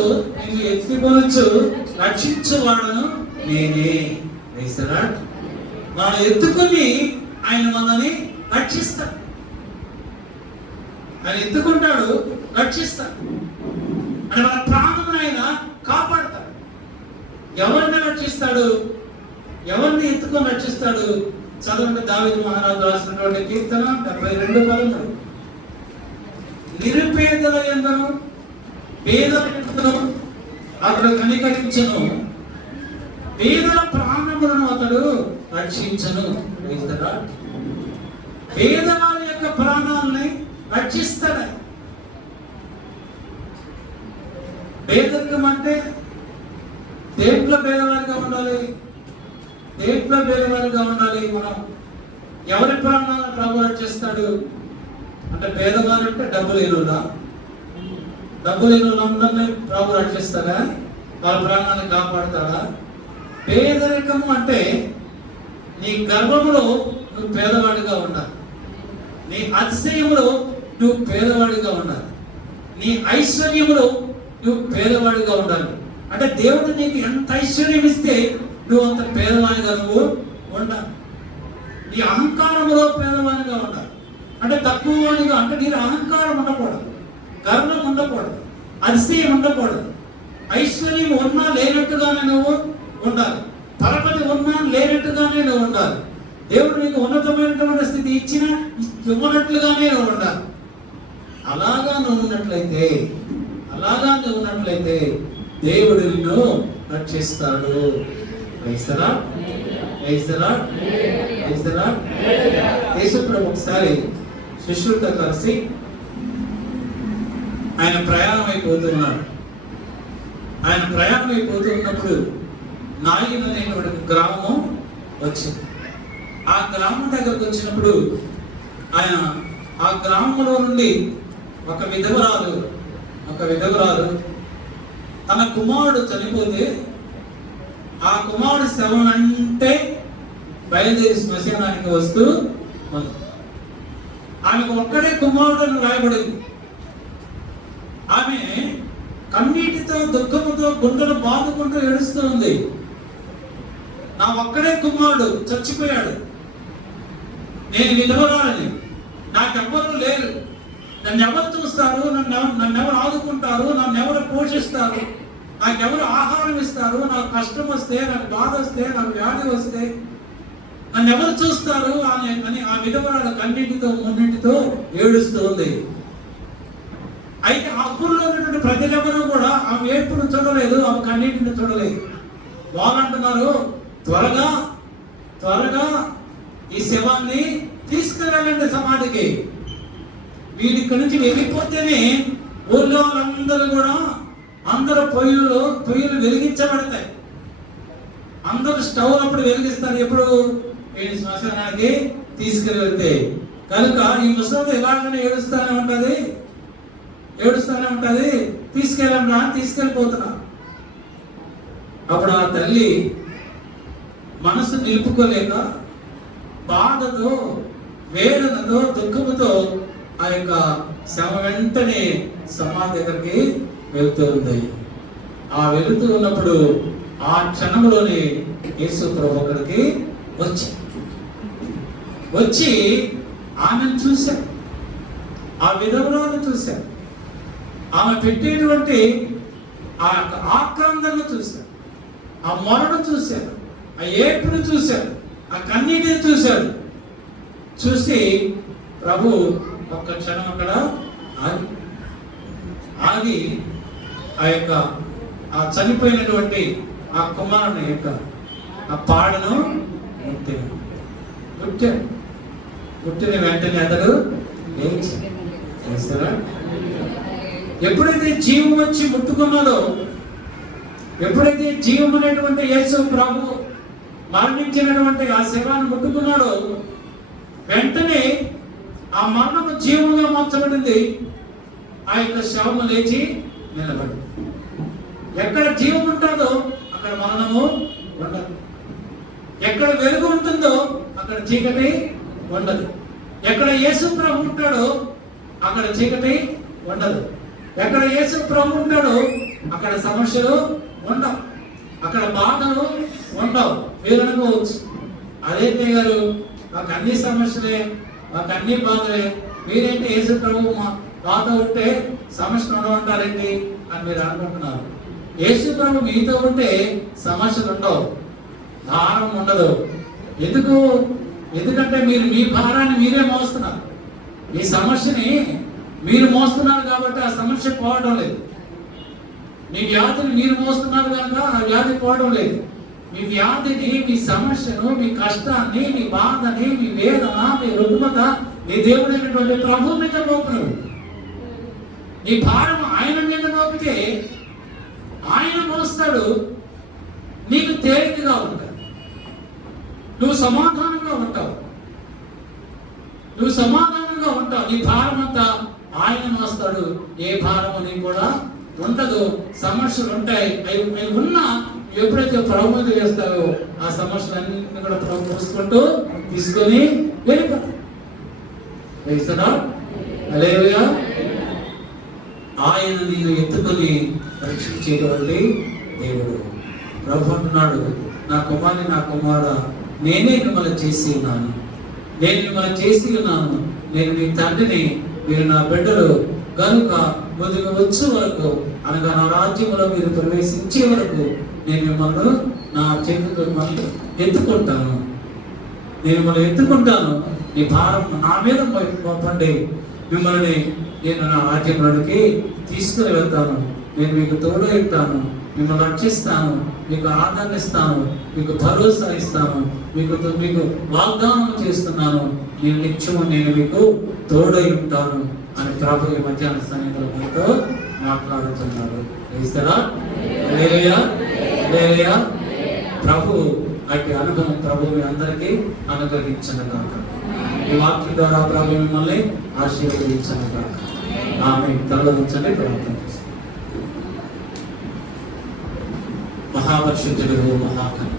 రక్షించువాడను నేనే. వాడు ఎత్తుకుని ఆయన మనల్ని రక్షిస్తాడు. ఆయన ఎత్తుకుంటాడు, రక్షిస్తాడు. అంటే మన ప్రాణం ఆయన కాపాడతాడు. ఎవరిని రక్షిస్తాడు? ఎవరిని ఎత్తుకొని రక్షిస్తాడు? చదవండి. దావీదు మహారాజు రాసినటువంటి కీర్తన 72:13. నిరుపేదల యందును పేదల యందును అతడు కనికరించును, పేదల ప్రాణములను అతడు రక్షించును. పేదవారి యొక్క ప్రాణాలని రక్షిస్తాడు. పేదరికం అంటే దేంట్లో పేదవారిగా ఉండాలి? దేంట్లో పేదవారిగా ఉండాలి? మనం ఎవరి ప్రాణాలను ప్రభు రక్షిస్తాడు అంటే పేదవారు అంటే డబ్బు లేనులా, డబ్బు లేని వాళ్ళందరినీ ప్రభు రక్షిస్తాడా? వాళ్ళ ప్రాణాన్ని కాపాడతాడా? పేదరికము అంటే నీ గర్భములో నువ్వు పేదవాడిగా ఉండాలి, నీ అతిశయములో నువ్వు పేదవాడిగా ఉండాలి, నీ ఐశ్వర్యములో నువ్వు పేదవాడిగా ఉండాలి. అంటే దేవుడు నీకు ఎంత ఐశ్వర్యం ఇస్తే నువ్వు అంత పేదవాడిగా నువ్వు ఉండాలి. నీ అహంకారములో పేదవాడిగా ఉండాలి. అంటే తక్కువగా అంటే నీ అహంకారం ఉండకూడదు, గర్వం ఉండకూడదు, అతిశయం ఉండకూడదు. ఐశ్వర్యం ఉన్నా లేనట్టుగానే నువ్వు ఉండాలి, పరపతి ఉన్నా లేనట్టుగానే నువ్వు ఉండాలి. దేవుడు నీకు ఉన్నతమైనటువంటి స్థితి ఇచ్చిన ఇవ్వనట్లుగానే నువ్వు ఉండాలి. అలాగా నువ్వు ఉన్నట్లయితే దేవుడు నిన్ను రక్షిస్తాడు. యేసుప్రభు ఒకసారి శిష్యులతో కలిసి ఆయన ప్రయాణం అయిపోతున్నాడు. ఆయన ప్రయాణం అయిపోతున్నప్పుడు నాయిన్ అనేటువంటి గ్రామం వచ్చింది. ఆ గ్రామం దగ్గరకు వచ్చినప్పుడు ఆయన ఆ గ్రామంలో నుండి ఒక విధవరాలు తన కుమారుడు చనిపోతే ఆ కుమారుడు శవం అంటే బయలుదేరి శ్మశానానికి వస్తూ ఆమెకు ఒక్కడే కుమారుడు రాయబడింది. ఆమె కన్నీటితో దుఃఖముతో గుండెలు బాదుకుంటూ ఏడుస్తూ ఉంది. నా ఒక్కడే కుమారుడు చచ్చిపోయాడు, నేను విధవరాలని, నాకెవ్వరూ లేరు, నన్ను ఎవరు చూస్తారు, నన్ను ఎవరు ఆదుకుంటారు, నన్ను ఎవరు పోషిస్తారు, నాకెవరు ఆహారం ఇస్తారు? నాకు కష్టం వస్తే, నాకు బాధ వస్తే, నాకు వ్యాధి వస్తే నన్ను ఎవరు చూస్తారు అని ఆ విధవరాలు కన్నింటితో మున్నింటితో ఏడుస్తూ ఉంది. అయితే ఆ ఊళ్ళో ఉన్నటువంటి ప్రజలెవరూ కూడా ఆమె ఏడుపును చూడలేదు, ఆమె కన్నింటిని చూడలేదు. వాళ్ళంటున్నారు, త్వరగా త్వరగా ఈ శవాన్ని తీసుకువెళ్ళండి సమాధికి. వీళ్ళు ఇక్కడి నుంచి వెళ్ళిపోతేనే ఊళ్ళో వాళ్ళందరూ కూడా అందరూ పొయ్యిలు వెలిగించబడతాయి. అందరూ స్టవ్ అప్పుడు వెలిగిస్తారు ఎప్పుడు? వీడి శ్మశానానికి తీసుకెళ్ళి వెళ్తే. కనుక ఈ ముసలి ఎలాగైనా ఏడుస్తూనే ఉంటుంది, తీసుకెళ్ళిపోతున్నా. అప్పుడు ఆ తల్లి మనసు నిలుపుకోలేక బాధతో, వేదనతో, దుఃఖముతో ఆ యొక్క శవ వెంటనే సమాధి దగ్గరికి వెళ్తూ ఉంది. ఆ వెళుతూ ఉన్నప్పుడు ఆ క్షణంలోనే యేసు ప్రభు అక్కడికి వచ్చి ఆమెను చూశారు, ఆ విధవరాలను చూశారు, ఆమె పెట్టేటువంటి ఆ ఆక్రందనను చూశారు, ఆ మొరను చూశారు, ఆ ఏడుపును చూశారు, ఆ కన్నీటిని చూశారు. చూసి ప్రభు ఒక్క క్షణం అక్కడ ఆగి ఆ చనిపోయినటువంటి ఆ కుమారుని యొక్క ఆ పాడను పుట్టిన వెంటనే అతడు చేస్తారా? ఎప్పుడైతే జీవం వచ్చి ముట్టుకున్నాడో, ఎప్పుడైతే జీవం అనేటువంటి యేసు ప్రభు మరణించినటువంటి ఆ శవాన్ని ముట్టుకున్నాడో, వెంటనే ఆ మరణము జీవంగా మార్చబడింది. ఆ యొక్క శవము లేచి నిలబడి. ఎక్కడ జీవం ఉంటుందో అక్కడ మరణము ఉండదు, ఎక్కడ వెలుగు ఉంటుందో అక్కడ చీకటి ఉండదు, ఎక్కడ యేసు ప్రభు ఉంటాడో అక్కడ చీకటి ఉండదు, ఎక్కడ యేసు ప్రభు ఉంటాడో అక్కడ సమస్యలు ఉండవు, అక్కడ బాధలు ఉండవు. మీరు అనుకోవచ్చు, అదేంటి గారు మాకు అన్ని సమస్యలే, మాకు అన్ని బాధలే, మీరేంటి యేసు ప్రభు బాధ ఉంటే సమస్యలు ఉండవంటారేంటి అని మీరు అనుకుంటున్నారు. యేసు ప్రభు మీతో ఉంటే సమస్యలు ఉండవు, భారం ఉండదు. ఎందుకంటే మీరు మీ భారాన్ని మీరే మోస్తున్నారు, ఈ సమస్యని మీరు మోస్తున్నారు కాబట్టి ఆ సమస్య పోవడం లేదు. మీ వ్యాధిని మీరు మోస్తున్నారు కనుక ఆ వ్యాధి పోవడం లేదు. మీ వ్యాధిని, మీ సమస్యను, మీ కష్టాన్ని, మీ బాధని, మీ వేదన, మీ రుగ్మత మీ దేవుడైనటువంటి ప్రభు మీద మోపును. నీ భారం ఆయన మీద మోపితే ఆయన మోస్తాడు, నీకు తేలికగా ఉంటాడు, నువ్వు సమాధానంగా ఉంటావు. నీ భారం అంతా ఆయన మోస్తాడు. ఏ భారము నీకు కూడా ఉండదు. సమస్యలు ఉంటాయి, అవి ఉన్నా ఎప్పుడైతే ప్రభు మీద వేస్తావో ఆ సమస్యలన్నీ కూడా ప్రభు మోసుకుంటూ తీసుకొని వెళ్ళిపోతాడు. హల్లెలూయా. ఆయన నిన్ను ఎత్తుకొని రక్షించేటువంటి దేవుడు. ప్రభు అంటున్నాడు, నా కుమారుని, నా కుమారుడా, నేనే మిమ్మల్ని చేసి ఉన్నాను, నేను నీ తండ్రిని, మీరు నా బిడ్డలు కనుక ముందుకు వచ్చే వరకు, అనగా నా రాజ్యంలో మీరు ప్రవేశించే వరకు నేను మిమ్మల్ని నా చేతితో ఎత్తుకుంటాను. నీ భారం నా మీద పంపండి, మిమ్మల్ని నేను నా రాజ్యంలోనికి తీసుకుని వెళ్తాను. నేను మీకు తోడు ఇస్తాను, మిమ్మల్ని రక్షిస్తాను, మీకు ఆదరణ ఇస్తాను, మీకు భరోసా ఇస్తాను, మీకు వాగ్దానం చేస్తున్నాను. నేను నిత్యము నేను మీకు తోడై ఉంటాను అని ప్రభు ఈ మధ్యాహ్న సమయంలో మీతో మాట్లాడుతున్నాడు. ప్రభు అట్టి అనుభవం ప్రభు మీ అందరికీ అనుగ్రహించను కాక. ఈ వాక్యం ద్వారా ప్రభు మిమ్మల్ని ఆశీర్వదించను కాక. ఆమె తరలించండి, ప్రార్థన చేస్తాను. మహాపరిశుద్ధుడు, మహాకరుణ,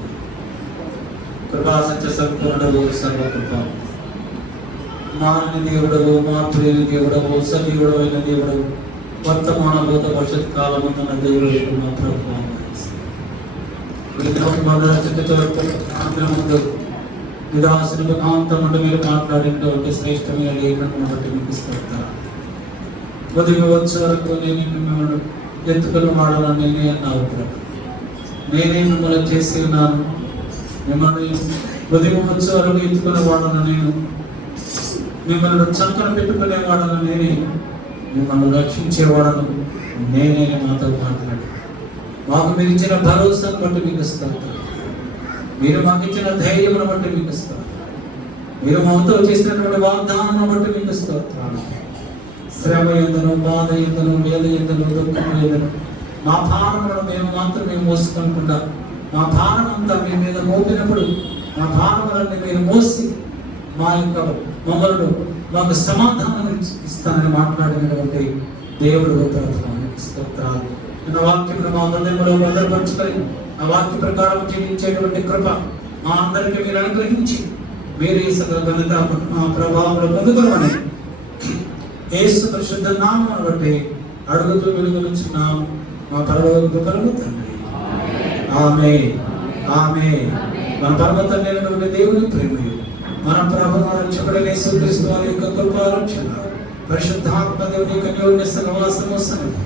కృపా సత్య సంపూర్ణుడు, సర్వకృప మారని దేవుడవు, మాతృని దేవుడవు, సజీవుడైన దేవుడవు, వర్తమాన భూత భవిష్యత్ కాలమందున దేవుడు మా ప్రభువు నిదాసుని కాంతమంటే మీరు మాట్లాడినటువంటి శ్రేష్టమైన లేఖను బట్టి మీకు ఇస్తారా. ఉదయం వచ్చే వరకు నేను ఎత్తుకుని వాడాలని నేనే అన్నావు ప్రభు. నేనే మిమ్మల్ని చేసి ఉన్నాను. మిమ్మల్ని ఉదయమహోత్సవాలకు ఎత్తుకునే వాడను నేను, మిమ్మల్ని చంకన పెట్టుకునేవాడను నేనే, మిమ్మల్ని రక్షించేవాడను నేనే మాతో మాట్లాడు. మాకు మీరు ఇచ్చిన భరోసాను బట్టి మీకు ఇస్తాను, మీరు మాకు ఇచ్చిన ధైర్యమును బట్టి మీకు ఇస్తాను, మీరు మాతో చేసినటువంటి వాగ్దానం బట్టి మీకు ఇస్తాను. శ్రమ ఎందును, బాధ ఎందును, వేద ఎందును, దుఃఖం ఎందును మా భారములను మేము మాత్రమే మోసుకుంటున్నా, మా భారం అంతా మీ మీద మోపినప్పుడు మా భారములన్నీ మీరు మోసి మమ్మల్ని మాకు సమాధానం ఇస్తానని మాట్లాడినటువంటి దేవుడు స్తోత్రాలు. అన్న వాక్యమును మా హృదయంలో భద్రపరుచుకొని ఆ వాక్య ప్రకారం జీవించేటువంటి కృప మా అందరికీ మీరు అనుగ్రహించి మీరు ఈ సకల ఘనత మా ప్రభావంలో పొందుకోమని యేసు పరిశుద్ధ నామమును బట్టి అడుగుతూ వెలుగునిచ్చున్నాము మా పరలోకపు తండ్రి. ఆమేన్, ఆమేన్. మన పరమ తండ్రి అయినటువంటి దేవుని ప్రేమయు మన ప్రభువు రక్షకుడైన యేసుక్రీస్తు వారి యొక్క కృపా రక్షణ పరిశుద్ధాత్మ దేవుని యొక్క అన్యోన్య సహవాసము సన్నిధి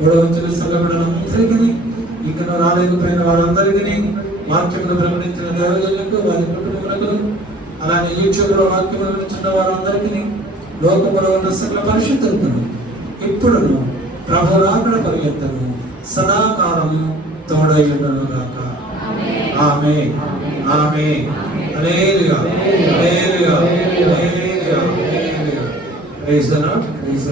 గొడవచ్చిన సల్లబడలందరికీ ఇక్కడ రాలేకపోయిన వారందరికీ వాక్యములు ప్రకటించిన దేవతలకు వారి కుటుంబములకు అలానే యూట్యూబ్లో వాక్యములు వినిచున్న వారందరికీ లోకములో ఉన్న సకల పరిశుద్ధులకు ఇప్పుడును ప్రభు రాకడ పర్యంతము సదాకాలము తోడైయుండును గాక. ఆమేన్, ఆమేన్. హల్లెలూయా, హల్లెలూయా, హల్లెలూయా, హల్లెలూయా. Praise the lord.